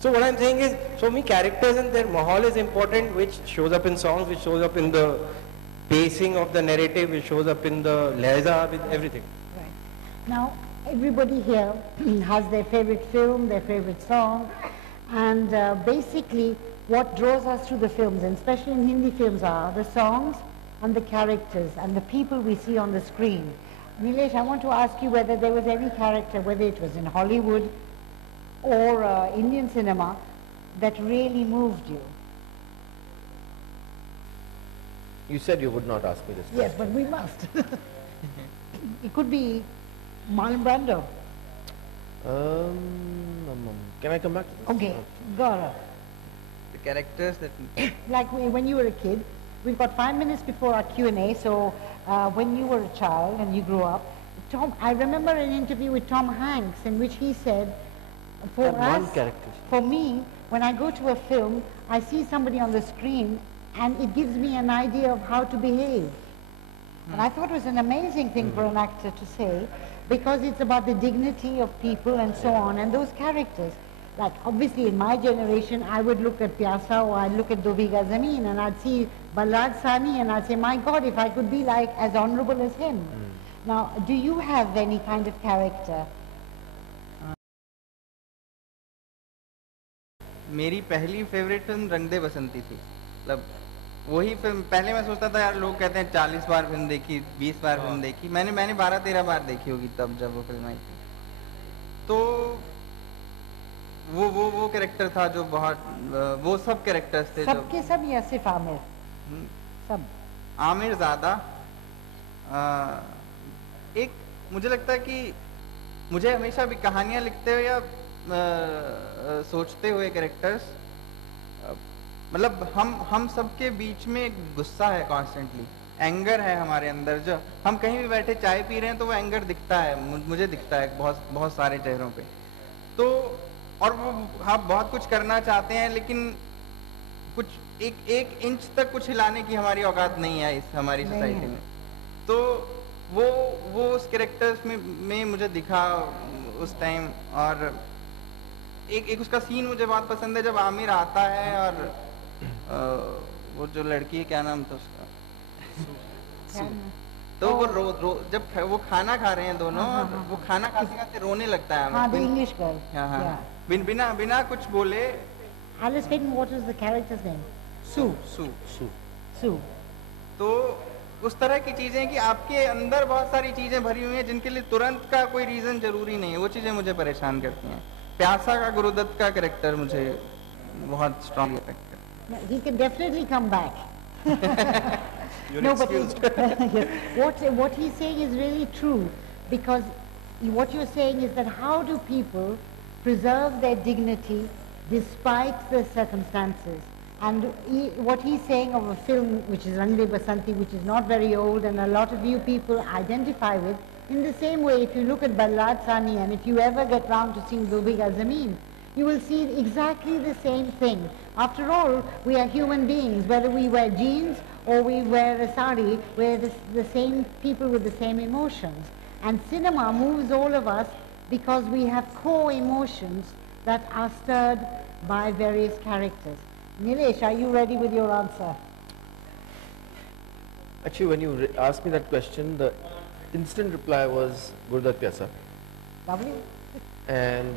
So what I'm saying is, for me, characters and their mahal is important, which shows up in songs, which shows up in the pacing of the narrative, which shows up in the lehza, with everything. Right. Now, everybody here has their favorite film, their favorite song, and basically what draws us to the films, and especially in Hindi films, are the songs and the characters and the people we see on the screen. Nilesh, I want to ask you whether there was any character, whether it was in Hollywood or Indian cinema, that really moved you? You said you would not ask me this question. Yes, but we must. It could be Marlon Brando. Can I come back to this? Okay, Gaurav. The characters that Like when you were a kid, we've got 5 minutes before our Q&A, so when you were a child and you grew up, I remember an interview with Tom Hanks in which he said, for One us, character. for me, when I go to a film, I see somebody on the screen and it gives me an idea of how to behave. And I thought it was an amazing thing for an actor to say, because it's about the dignity of people and so on, and those characters. Like obviously in my generation, I would look at Pyasa or I'd look at Do Bigha Zameen and I'd see Balraj Sahni and I'd say, my God, if I could be like as honorable as him. Now, do you have any kind of character? मेरी पहली favourite film रंग दे बसंती थी। मतलब वही film पहले मैं सोचता था यार लोग कहते हैं 40 बार फिल्म देखी, 20 बार फिल्म देखी, मैंने 12-13 बार देखी होगी तब जब वो फिल्म आई थी। तो वो कैरेक्टर था जो बहुत वो सब कैरेक्टर्स थे जो सबके सब या सिर्फ आमिर? सब। आमिर ज़्यादा एक मुझे लगता है कि मुझे हमेशा भी कहानियाँ लिखते हुए या सोचते हुए कैरेक्टर्स मतलब हम सबके बीच में एक गुस्सा है कॉन्स्टेंटली, एंगर है हमारे अंदर, जो हम कहीं भी बैठे चाय पी रहे हैं तो वो एंगर दिखता है, मुझे दिखता है बहुत बहुत सारे चेहरों पे। तो और वो हम बहुत कुछ करना चाहते हैं लेकिन कुछ एक इंच तक कुछ हिलाने की हमारी औकात नहीं है इस हमारी सोसाइटी में। तो वो उस कैरेक्टर्स में मुझे दिखा उस टाइम। और एक उसका सीन मुझे बहुत पसंद है जब आमिर आता है और वो जो लड़की है क्या नाम था उसका, तो वो जब वो खाना खा रहे हैं दोनों, वो खाना खाते खाते रोने लगता है। हाँ, the English girl. हाँ, बिना कुछ बोले। Alice Payton, what is the character's name? Sue. तो उस तरह की चीजें कि आपके अंदर बहुत सारी चीजें भरी हुई हैं जिनके लिए तुरंत का कोई रीजन जरूरी नहीं है, वो चीजें मुझे परेशान करती हैं। प्यासा का गुरुदत्त का कैरेक्टर मुझे बहुत स्ट्रॉन्ग इफेक्ट करता है। He can definitely come back. You're excused. But what he's saying is really true, because what you're saying is that how do people preserve their dignity despite the circumstances? And what he's saying of a film which is Rang De Basanti, which is not very old and a lot of you people identify with, in the same way if you look at Balraj Sahni and if you ever get round to seeing Do Bigha Zameen, you will see exactly the same thing. After all, we are human beings, whether we wear jeans or we wear a sari, we're the same people with the same emotions. And cinema moves all of us because we have core emotions that are stirred by various characters. Nilesh, are you ready with your answer? Actually, when you asked me that question, the instant reply was Gurudat Pyasa. Lovely. And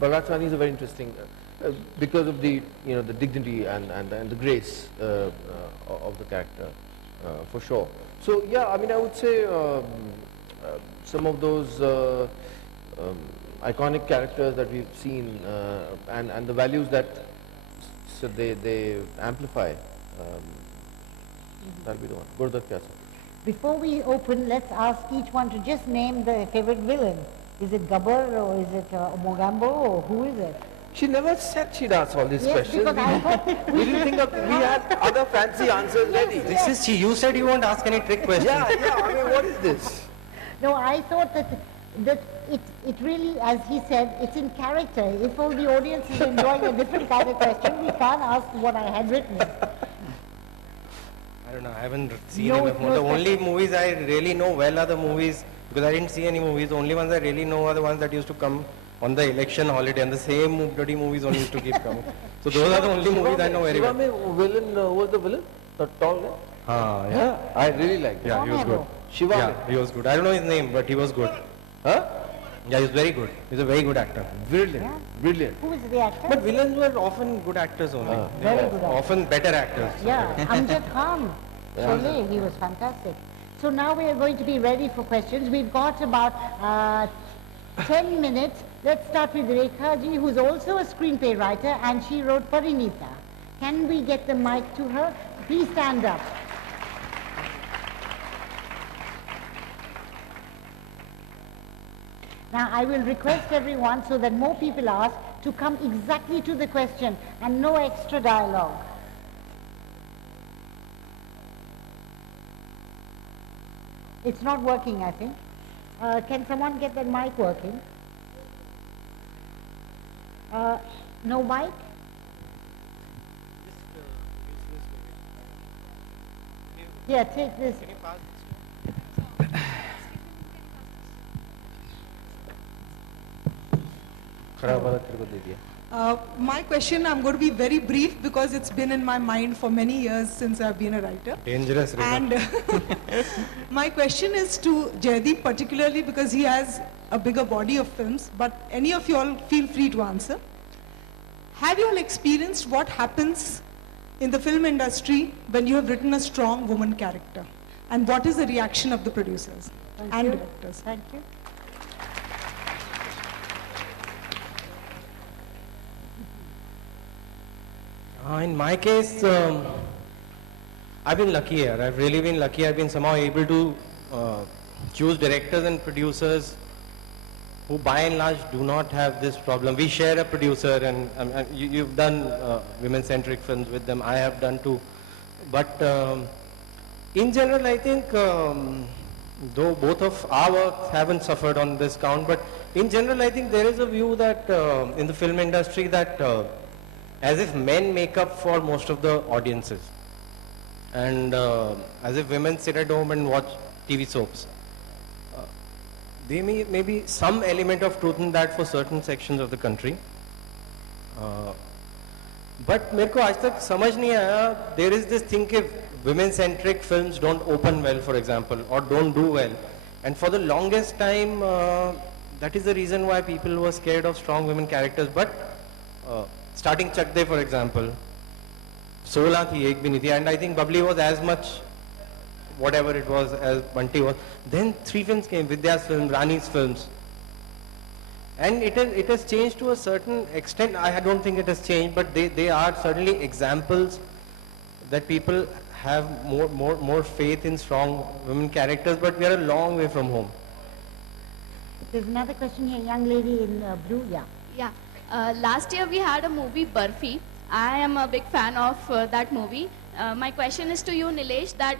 Balraj Sahni is a very interesting, because of the the dignity and the grace of the character, for sure. So yeah, I mean I would say some of those iconic characters that we've seen and the values that they amplify. That'll be the one. Gurudat Pyasa. Before we open, let's ask each one to just name the favorite villain. Is it Gabbar or is it Mogambo or who is it? She never said she'd ask all these Yes, questions. because I thought We didn't think of, we had other fancy answers ready. You said you won't ask any trick questions. Yeah, I mean, what is this? No, I thought that it really, as he said, it's in character. If all the audience is enjoying a different kind of question, we can't ask what I had written. I don't know, I haven't seen No, enough. no, The only movies I really know well are the movies, because I didn't see any movies. The only ones I really know are the ones that used to come on the election holiday, and the same bloody movies only used to keep coming. So those are the only movies I know very well. Villain, who was the villain? The tall guy? Yeah. I really liked him. Yeah, he was good. Shiva. Yeah, he was good. I don't know his name, but he was good. Huh? Yeah, he was very good. He's a very good actor. Brilliant. Yeah. Brilliant. Who is the actor? But villains were often good actors only. They Very were good actors. often better actors. Yeah, Amjad Khan. Sholay, he was fantastic. So now we are going to be ready for questions. We've got about 10 minutes. Let's start with Rekha ji, who's also a screenplay writer, and she wrote Parinita. Can we get the mic to her? Please stand up. Now, I will request everyone, so that more people ask, to come exactly to the question and no extra dialogue. It's not working, I think. Can someone get that mic working? No mic? Yeah, take this. My question, I'm going to be very brief because it's been in my mind for many years since I've been a writer. Dangerous. And my question is to Jaideep particularly because he has a bigger body of films, but any of you all feel free to answer. Have you all experienced what happens in the film industry when you have written a strong woman character? And what is the reaction of the producers and directors? Thank you. In my case, I've been lucky here. I've really been lucky. I've been somehow able to choose directors and producers who by and large do not have this problem. We share a producer, and you've done women-centric films with them. I have done too. But in general, I think, though both of our works haven't suffered on this count, but in general, I think there is a view that in the film industry that as if men make up for most of the audiences, and as if women sit at home and watch TV soaps. There may be some element of truth in that for certain sections of the country. But मेरे को आज तक समझ नहीं आया, there is this thing कि women-centric films don't open well, for example, or don't do well. And for the longest time, that is the reason why people were scared of strong women characters. But starting Chak De, for example, 16 थी, एक भी नहीं थी, and I think Bubbly was as much whatever it was as Bunty was. Then 3 films came, Vidya's films, Rani's films. And it has changed to a certain extent. I don't think it has changed, but they are certainly examples that people have more faith in strong women characters, but we are a long way from home. There's another question here, young lady in blue, yeah. Yeah. Last year we had a movie, Barfi. I am a big fan of that movie. My question is to you, Nilesh, that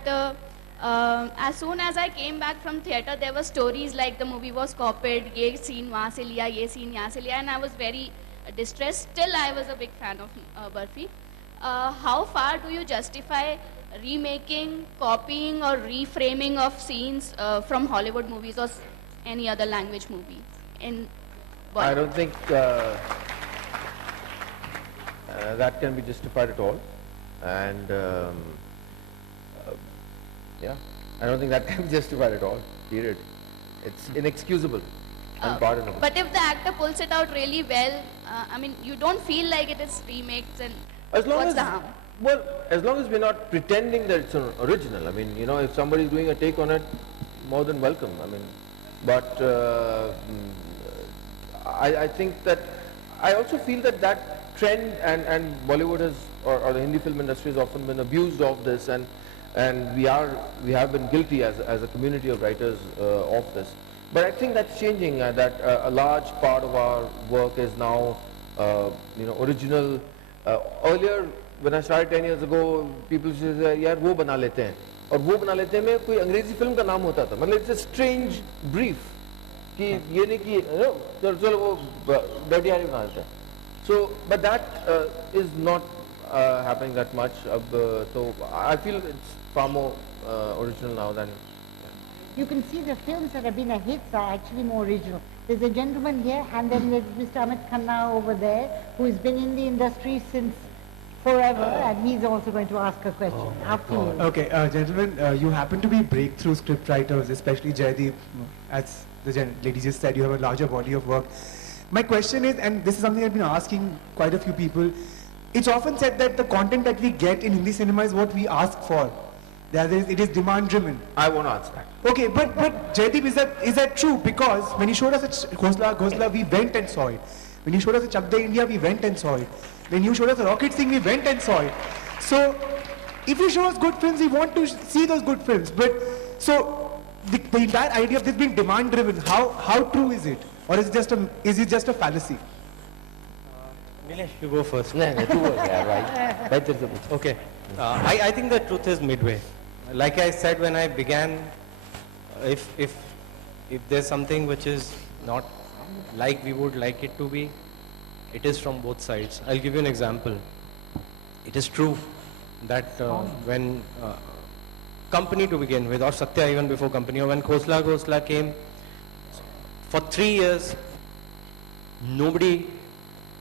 as soon as I came back from theatre, there were stories like the movie was copied, ye scene wahan se liya, ye scene yahan se liya, and I was very distressed. Still, I was a big fan of Barfi. How far do you justify remaking, copying or reframing of scenes from Hollywood movies or any other language movie in Bollywood? I don't think that can be justified at all, and yeah, I don't think that can be justified at all, period. It's inexcusable, unpardonable. But if the actor pulls it out really well, I mean, you don't feel like it is remakes, and what's the harm? Well, as long as we're not pretending that it's an original. I mean, you know, if somebody's doing a take on it, more than welcome. I mean, but I think that, I also feel that that trend, and Bollywood has, or the Hindi film industry has often been abused of this, and we have been guilty as a community of writers of this. But I think that's changing, that a large part of our work is now, you know, original. Earlier, when I started 10 years ago, people used to say, यार वो बना लेते हैं, और वो बना लेते हैं में कोई अंग्रेजी फिल्म का नाम होता था. मतलब it's a strange brief कि ये नहीं कि चलो वो डर्टी हारी बना लेते हैं. So, but that is not happening that much. So I feel it's far more original now than. You can see the films that have been a hit are actually more original. There's a gentleman here, and then there's Mr. Amit Khanna over there, who has been in the industry since forever, and he's also going to ask a question. After you. Okay, gentlemen, you happen to be breakthrough script writers, especially Jaideep. As the lady just said, you have a larger body of work. My question is, and this is something I've been asking quite a few people, it's often said that the content that we get in Hindi cinema is what we ask for. It is demand driven. I won't answer that. Okay, but Jaideep, is that true? Because when you showed us Ghosla, we went and saw it. When you showed us Chak De India, we went and saw it. When you showed us Rocket Singh, we went and saw it. So, if you show us good films, we want to see those good films. But so the entire idea of this being demand driven, how true is it, or is it just a fallacy? Nilesh, you go first. No, two words, yeah, right. Okay. I think the truth is midway. Like I said when I began, if there's something which is not like we would like it to be, it is from both sides. I'll give you an example. It is true that when Company to begin with, or Satya even before Company, or when Ghosla came, for 3 years,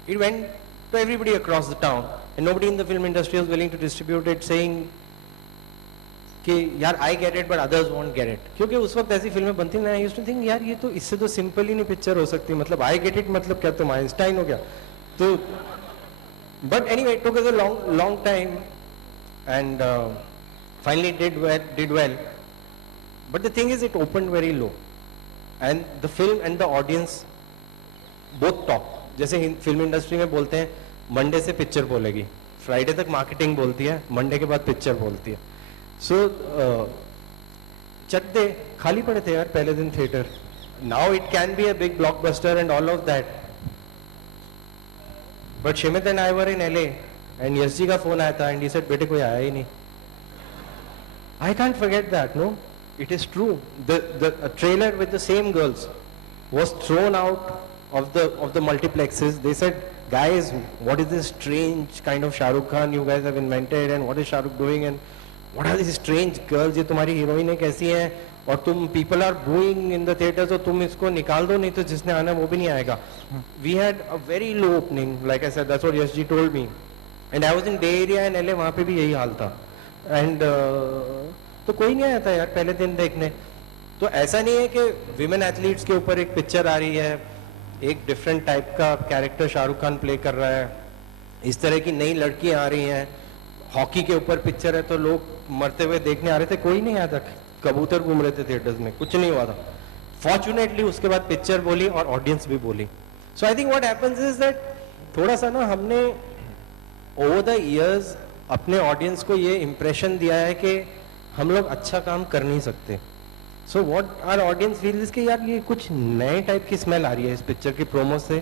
it went to everybody across the town, and nobody in the film industry was willing to distribute it, saying कि यार I get it but others won't get it. क्योंकि उस वक्त ऐसी फिल्में बनती हैं, I used to think यार ये तो इससे तो सिंपल ही नहीं पिक्चर हो सकती, मतलब I get it मतलब क्या तुम आइंस्टाइन हो क्या? तो but anyway it took us a long time and finally did well. But the thing is it opened very low and the film and the audience both talk. जैसे film industry में बोलते हैं Monday से picture बोलेगी, Friday तक marketing बोलती है, Monday के बाद पिक्चर बोलती है. सो चक दे खाली पड़े थे यार पहले दिन theatre. Now it can be a big blockbuster and all of that, but Shimit and I were in LA and Yash ji का फोन आया था एंड ही सेड बेटे कोई आया ही नहीं. I can't forget that, no? It is true. The trailer with the same girls was thrown out of the multiplexes. They said, guys, what is this strange kind of Shah Rukh Khan you guys have invented, and what is Shah Rukh doing, and what are these strange girls? ये तुम्हारी हीरोइनें कैसी हैं, और तुम people are booing in the theaters, तो तुम इसको निकाल दो, नहीं तो जिसने आना वो भी नहीं आएगा. We had a very low opening, like I said, that's what Yash ji told me. And I was in Bay Area and LA, वहाँ पे भी यही हाल था. एंड तो कोई नहीं आया था यार पहले दिन देखने. तो ऐसा नहीं है कि विमेन एथलीट्स के ऊपर एक पिक्चर आ रही है, एक डिफरेंट टाइप का कैरेक्टर शाहरुख खान प्ले कर रहा है, इस तरह की नई लड़कियां आ रही हैं, हॉकी के ऊपर पिक्चर है तो लोग मरते हुए देखने आ रहे थे. कोई नहीं आया था, कबूतर घूम रहे थे थिएटर्स में, कुछ नहीं हुआ था. फॉर्चुनेटली उसके बाद पिक्चर बोली और ऑडियंस भी बोली. So I think what happens is that थोड़ा सा ना हमने ओवर द ईयर्स अपने ऑडियंस को ये इम्प्रेशन दिया है कि हम लोग अच्छा काम कर नहीं सकते. So what our audience feel is कि यार ये कुछ नए टाइप की स्मेल आ रही है इस पिक्चर की प्रोमो से.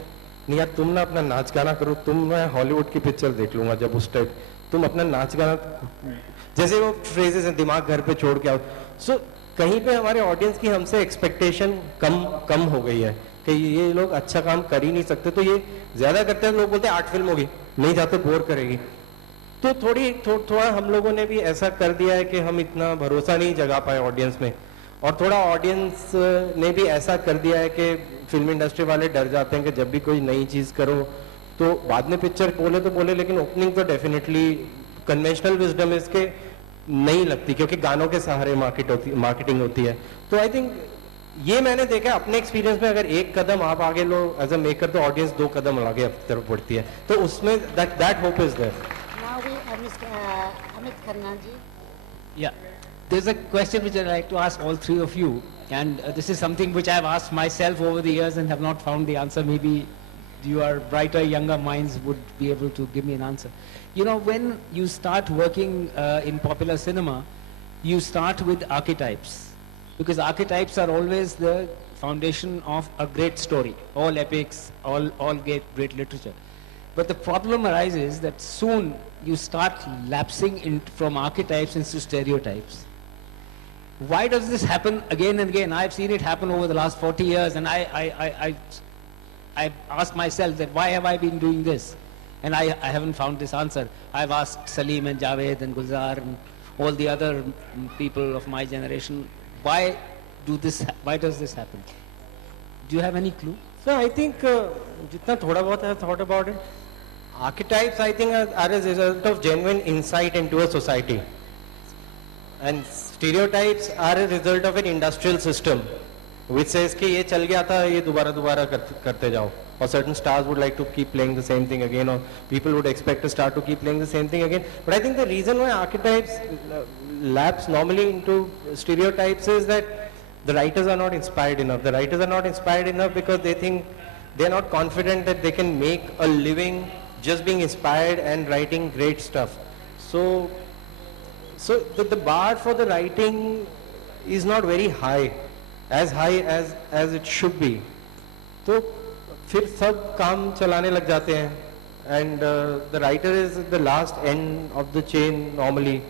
नहीं यार तुम ना अपना नाच गाना करो, तुम मैं हॉलीवुड की पिक्चर देख लूंगा जब उस टाइप, तुम अपना नाच गाना, जैसे वो फ्रेजेस हैं दिमाग घर पे छोड़ के आओ. सो कहीं पे हमारे ऑडियंस की हमसे एक्सपेक्टेशन कम हो गई है कि ये लोग अच्छा काम कर ही नहीं सकते. तो ये ज्यादा करते हैं, लोग बोलते हैं 8 फिल्म होगी, नहीं जाते बोर करेगी. तो थोड़ा हम लोगों ने भी ऐसा कर दिया है कि हम इतना भरोसा नहीं जगा पाए ऑडियंस में, और थोड़ा ऑडियंस ने भी ऐसा कर दिया है कि फिल्म इंडस्ट्री वाले डर जाते हैं कि जब भी कोई नई चीज करो तो बाद में पिक्चर बोले तो बोले, लेकिन ओपनिंग तो डेफिनेटली कन्वेंशनल विजडम इसके नहीं लगती क्योंकि गानों के सहारे मार्केटिंग होती है. तो आई थिंक ये मैंने देखा अपने एक्सपीरियंस में, अगर एक कदम आप आगे लो एज अ मेकर तो ऑडियंस 2 कदम आगे तरफ बढ़ती है. तो उसमें that hope is there. Amit Khannaji. Yeah, there's a question which I'd like to ask all three of you, and this is something which I've asked myself over the years and have not found the answer. Maybe your brighter, younger minds would be able to give me an answer. You know, when you start working in popular cinema, you start with archetypes, because archetypes are always the foundation of a great story. All epics, all great literature. But the problem arises that soon you start lapsing from archetypes into stereotypes. Why does this happen again and again? I've seen it happen over the last 40 years, and I asked myself that why have I been doing this? And I haven't found this answer. I've asked Salim and Javed and Gulzar and all the other people of my generation, why does this happen? Do you have any clue? So I think jitna thoda bahut I have thought about it. Archetypes, I think, are a result of genuine insight into a society, and stereotypes are a result of an industrial system which says कि ये चल गया था, ये दोबारा करते जाओ. Or certain stars would like to keep playing the same thing again, or people would expect a star to keep playing the same thing again. But I think the reason why archetypes lapse normally into stereotypes is that the writers are not inspired enough. The writers are not inspired enough because they think they're not confident that they can make a living just being inspired and writing great stuff. So the bar for the writing is not very high as it should be. So फिर सब काम चलाने लग जाते हैं, and the writer is the last end of the chain normally.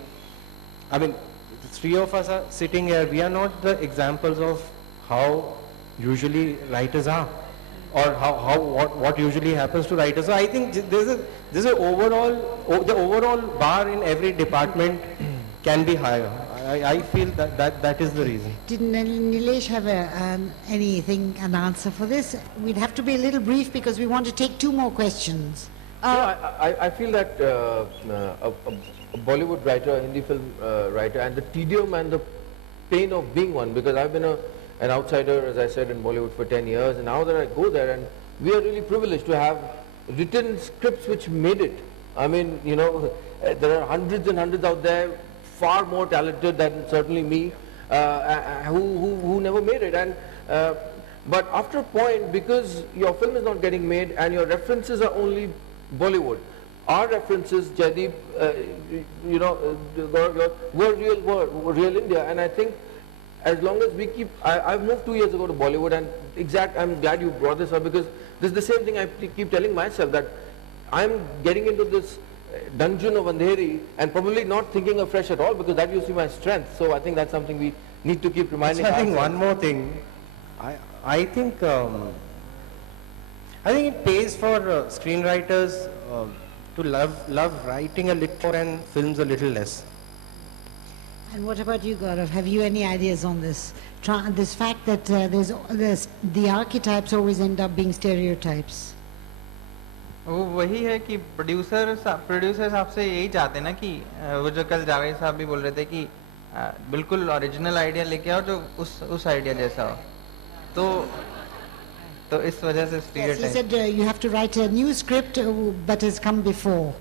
I mean, the three of us are sitting here. We are not the examples of how usually writers are, or what usually happens to writers. So I think there's a the overall bar in every department can be higher. I feel that is the reason. Did Nilesh have an answer for this? We'd have to be a little brief because we want to take 2 more questions. I feel that a Bollywood writer, a Hindi film writer, and the tedium and the pain of being one, because I've been an outsider, as I said, in Bollywood for 10 years, and now that I go there, and we are really privileged to have written scripts which made it. I mean, you know, there are hundreds and hundreds out there, far more talented than certainly me, who never made it. And but after a point, because your film is not getting made and your references are only Bollywood, our references, Jaideep, you know, were real India. And I think as long as we keep, I've moved 2 years ago to Bollywood, and I'm glad you brought this up, because this is the same thing I keep telling myself, that I'm getting into this dungeon of Andheri and probably not thinking afresh at all, because that used to be my strength. So I think that's something we need to keep reminding ourselves. I think one more thing. I think it pays for screenwriters to love writing a little more and films a little less. And what about you, Gaurav? Have you any ideas on this? This fact that the archetypes always end up being stereotypes. वो वही है कि producers आपसे यही चाहते हैं ना कि वो जो कल जावेद साहब भी बोल रहे थे कि बिल्कुल ओरिजिनल आइडिया लेके आओ जो उस आइडिया जैसा हो, तो इस वजह से Yes, he said you have to write a new script but has come before.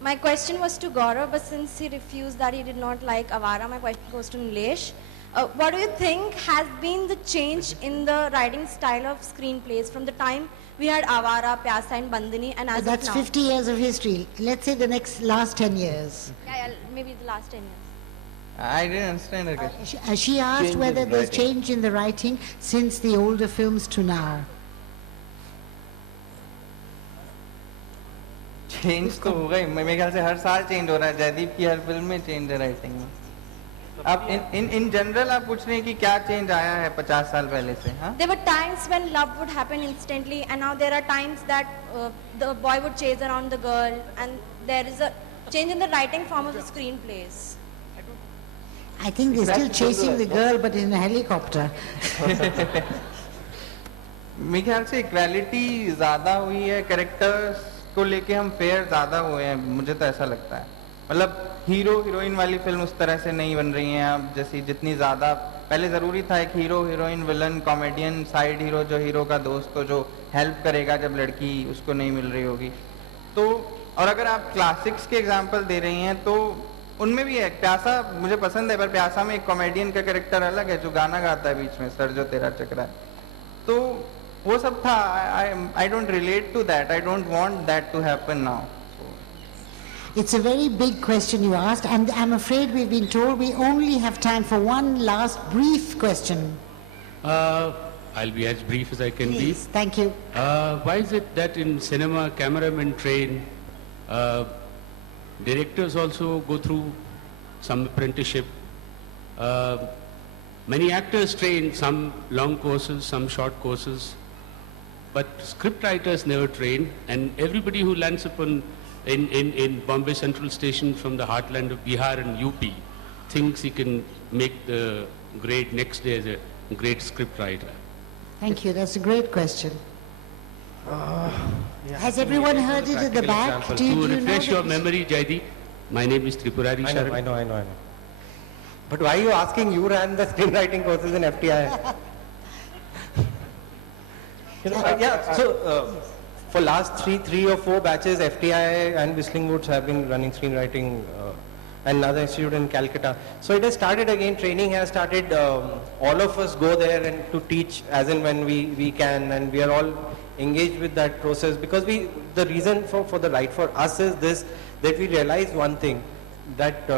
My question was to Gaurav, but since he refused that he did not like Avara, my question goes to Nilesh. What do you think has been the change in the writing style of screenplays from the time we had Avara, Pyasa and Bandhani, and as That's of now? 50 years of history. Let's say the last 10 years. Yeah, maybe the last 10 years. I didn't understand her question. She asked whether there's change in the writing since the older films to now. Change तो होगा ही, मेरे ख्याल से हर साल change हो रहा है, जयदीप की हर फिल्म में चेंज है राइटिंग में. अब इन जनरल आप पूछ रहे हैं कि क्या चेंज आया है 50 साल पहले से? हाँ, There were times when love would happen instantly, and now there are times that the boy would chase around the girl, and there is a change in the writing form of the screenplays. I think they're still chasing the girl but in a helicopter. मेरे ख्याल से equality ज़्यादा हुई है, characters को लेके हम fair ज़्यादा हुए हैं, मुझे तो ऐसा लगता है. मतलब हीरो हीरोइन वाली फिल्म उस तरह से नहीं बन रही हैं अब, जैसी जितनी ज़्यादा पहले ज़रूरी था एक hero heroine villain comedian side hero जो हीरो का दोस्त हो जो हेल्प करेगा जब लड़की उसको नहीं मिल रही होगी. तो और अगर आप क्लासिक्स के एग्जांपल दे रही हैं तो उनमें भी है. प्यासा मुझे पसंद है, पर प्यासा में एक कॉमेडियन का कैरेक्टर अलग है जो गाना गाता है बीच में, सर जो तेरा चक्रा है, तो वो सब था. I don't relate to that, I don't want that to happen now. It's a very big question you asked, and I'm afraid we've been told we only have time for one last brief question. I'll be as brief as I can Please, be. Thank you. Why is it that in cinema cameramen train, directors also go through some apprenticeship? Many actors train, some long courses, some short courses, but script writers never train, and everybody who lands upon in Bombay Central Station from the heartland of Bihar and UP thinks he can make the grade next day as a great script writer. Thank you. That's a great question. Has everyone heard it at the back? To refresh your memory, Jaideep, my name is Tripurari Sharan. I know. But why are you asking? You ran the screenwriting courses in FTI. For last three or four batches, FTI and Whistling Woods have been running screenwriting, and another institute in Calcutta. So it has started again. Training has started. All of us go there and to teach as and when we can, and we are all engaged with that process because the reason for the right for us is this, that we realize one thing, that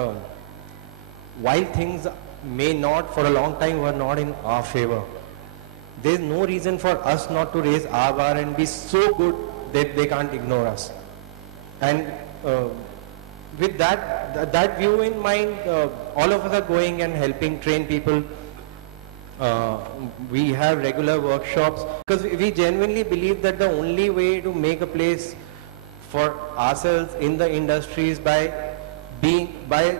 while things may not for a long time were not in our favor, there is no reason for us not to raise our bar and be so good that they can't ignore us. And with that view in mind, all of us are going and helping train people. We have regular workshops because we genuinely believe that the only way to make a place for ourselves in the industry is by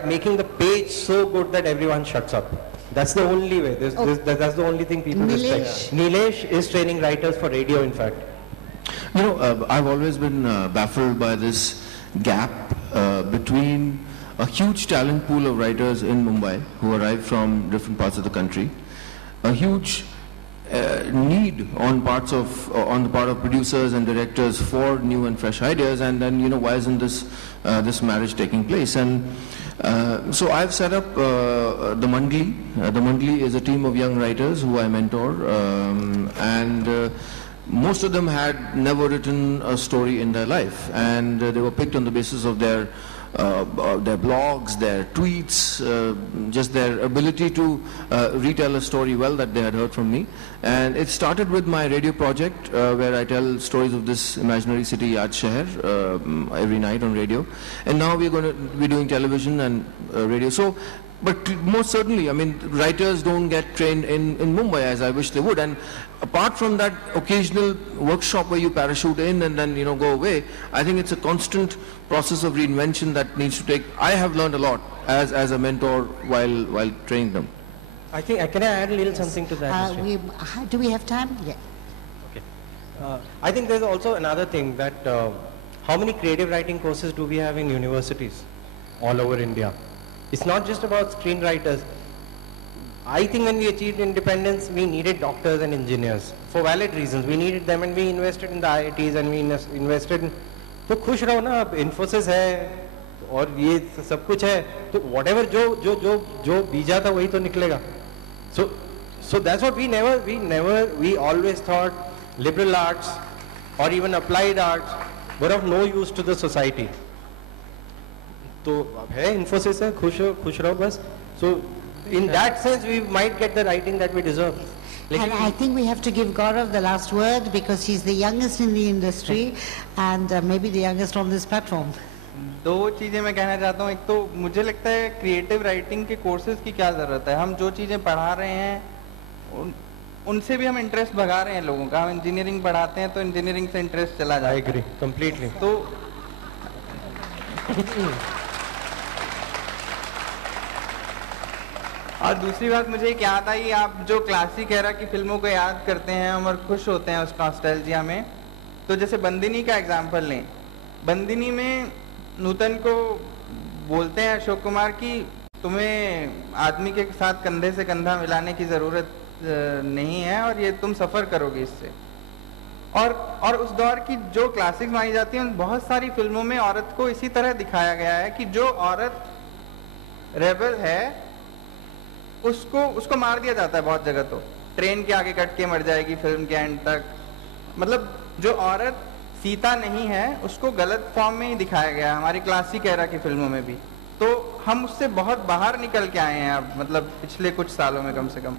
making the page so good that everyone shuts up. That's the only way. That's the only thing people respect. Nilesh is training writers for radio, in fact. You know, I've always been baffled by this gap between a huge talent pool of writers in Mumbai who arrive from different parts of the country, a huge need on the part of producers and directors for new and fresh ideas, and then, you know, why isn't this marriage taking place? And so I've set up the Mandli. The Mandli is a team of young writers who I mentor, and most of them had never written a story in their life, and they were picked on the basis of their blogs, their tweets, just their ability to retell a story well that they had heard from me. And it started with my radio project where I tell stories of this imaginary city, Yaad Sheher, every night on radio. And now we're going to be doing television and radio. So, but most certainly, I mean, writers don't get trained in Mumbai as I wish they would. And apart from that occasional workshop where you parachute in and then, you know, go away, I think it's a constant process of reinvention that needs to take. I have learned a lot as a mentor while training them. I think, can I add a little something to that? Do we have time? Yeah. Okay. I think there's also another thing that how many creative writing courses do we have in universities all over India? It's not just about screenwriters. I think when we achieved independence, we needed doctors and engineers for valid reasons. We needed them, and we invested in the IITs, and we invested in. तो खुश रहो ना, अब Infosys है और ये सब कुछ है, तो whatever जो बीजा था वही तो निकलेगा. So that's what we always thought liberal arts or even applied arts were of no use to the society. तो अब है Infosys है, खुश रहो बस. So in that sense, we might get the writing that we deserve. And I think we have to give Gaurav the last word because he's the youngest in the industry and maybe the youngest on this platform. दो चीज़ें मैं कहना चाहता हूँ. एक तो मुझे लगता है क्रिएटिव राइटिंग के कोर्सेज की क्या ज़रूरत है. हम जो चीज़ें पढ़ा रहे हैं उनसे भी हम इंटरेस्ट भगा रहे हैं लोगों का. हम इंजीनियरिंग पढ़ाते हैं तो इंजीनियरिंग से इंटरेस्ट चला जाता है. I agree completely. तो और दूसरी बात मुझे एक याद आई, आप जो क्लासिक एरा की फिल्मों को याद करते हैं हम और खुश होते हैं उस नॉस्टैल्जिया में, तो जैसे बंदिनी का एग्जांपल लें. बंदिनी में नूतन को बोलते हैं अशोक कुमार कि तुम्हें आदमी के साथ कंधे से कंधा मिलाने की ज़रूरत नहीं है और ये तुम सफ़र करोगे इससे. और उस दौर की जो क्लासिक्स मानी जाती हैं, बहुत सारी फिल्मों में औरत को इसी तरह दिखाया गया है कि जो औरत रेबल है उसको मार दिया जाता है बहुत जगह. तो ट्रेन के आगे कट के मर जाएगी फिल्म के एंड तक. मतलब जो औरत सीता नहीं है उसको गलत फॉर्म में ही दिखाया गया है हमारी क्लासिक एरा की फिल्मों में भी. तो हम उससे बहुत बाहर निकल के आए हैं अब, मतलब पिछले कुछ सालों में कम से कम.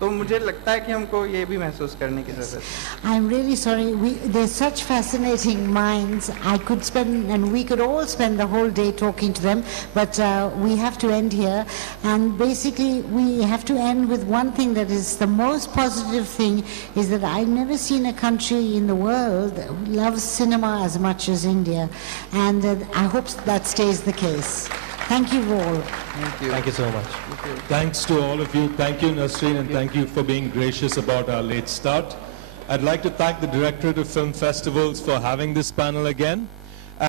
तो मुझे लगता है कि हमको ये भी महसूस करने की ज़रूरत है. I'm really sorry. There's such fascinating minds. I could spend, and we could all spend the whole day talking to them, but we have to end here. And basically, we have to end with one thing that is the most positive thing, is that I've never seen a country in the world that loves cinema as much as India. And I hope that stays the case. Thank you all. Thank you. Thank you so much. Thanks to all of you. Thank you, Nasreen, and thank you for being gracious about our late start. I'd like to thank the Directorate of Film Festivals for having this panel again.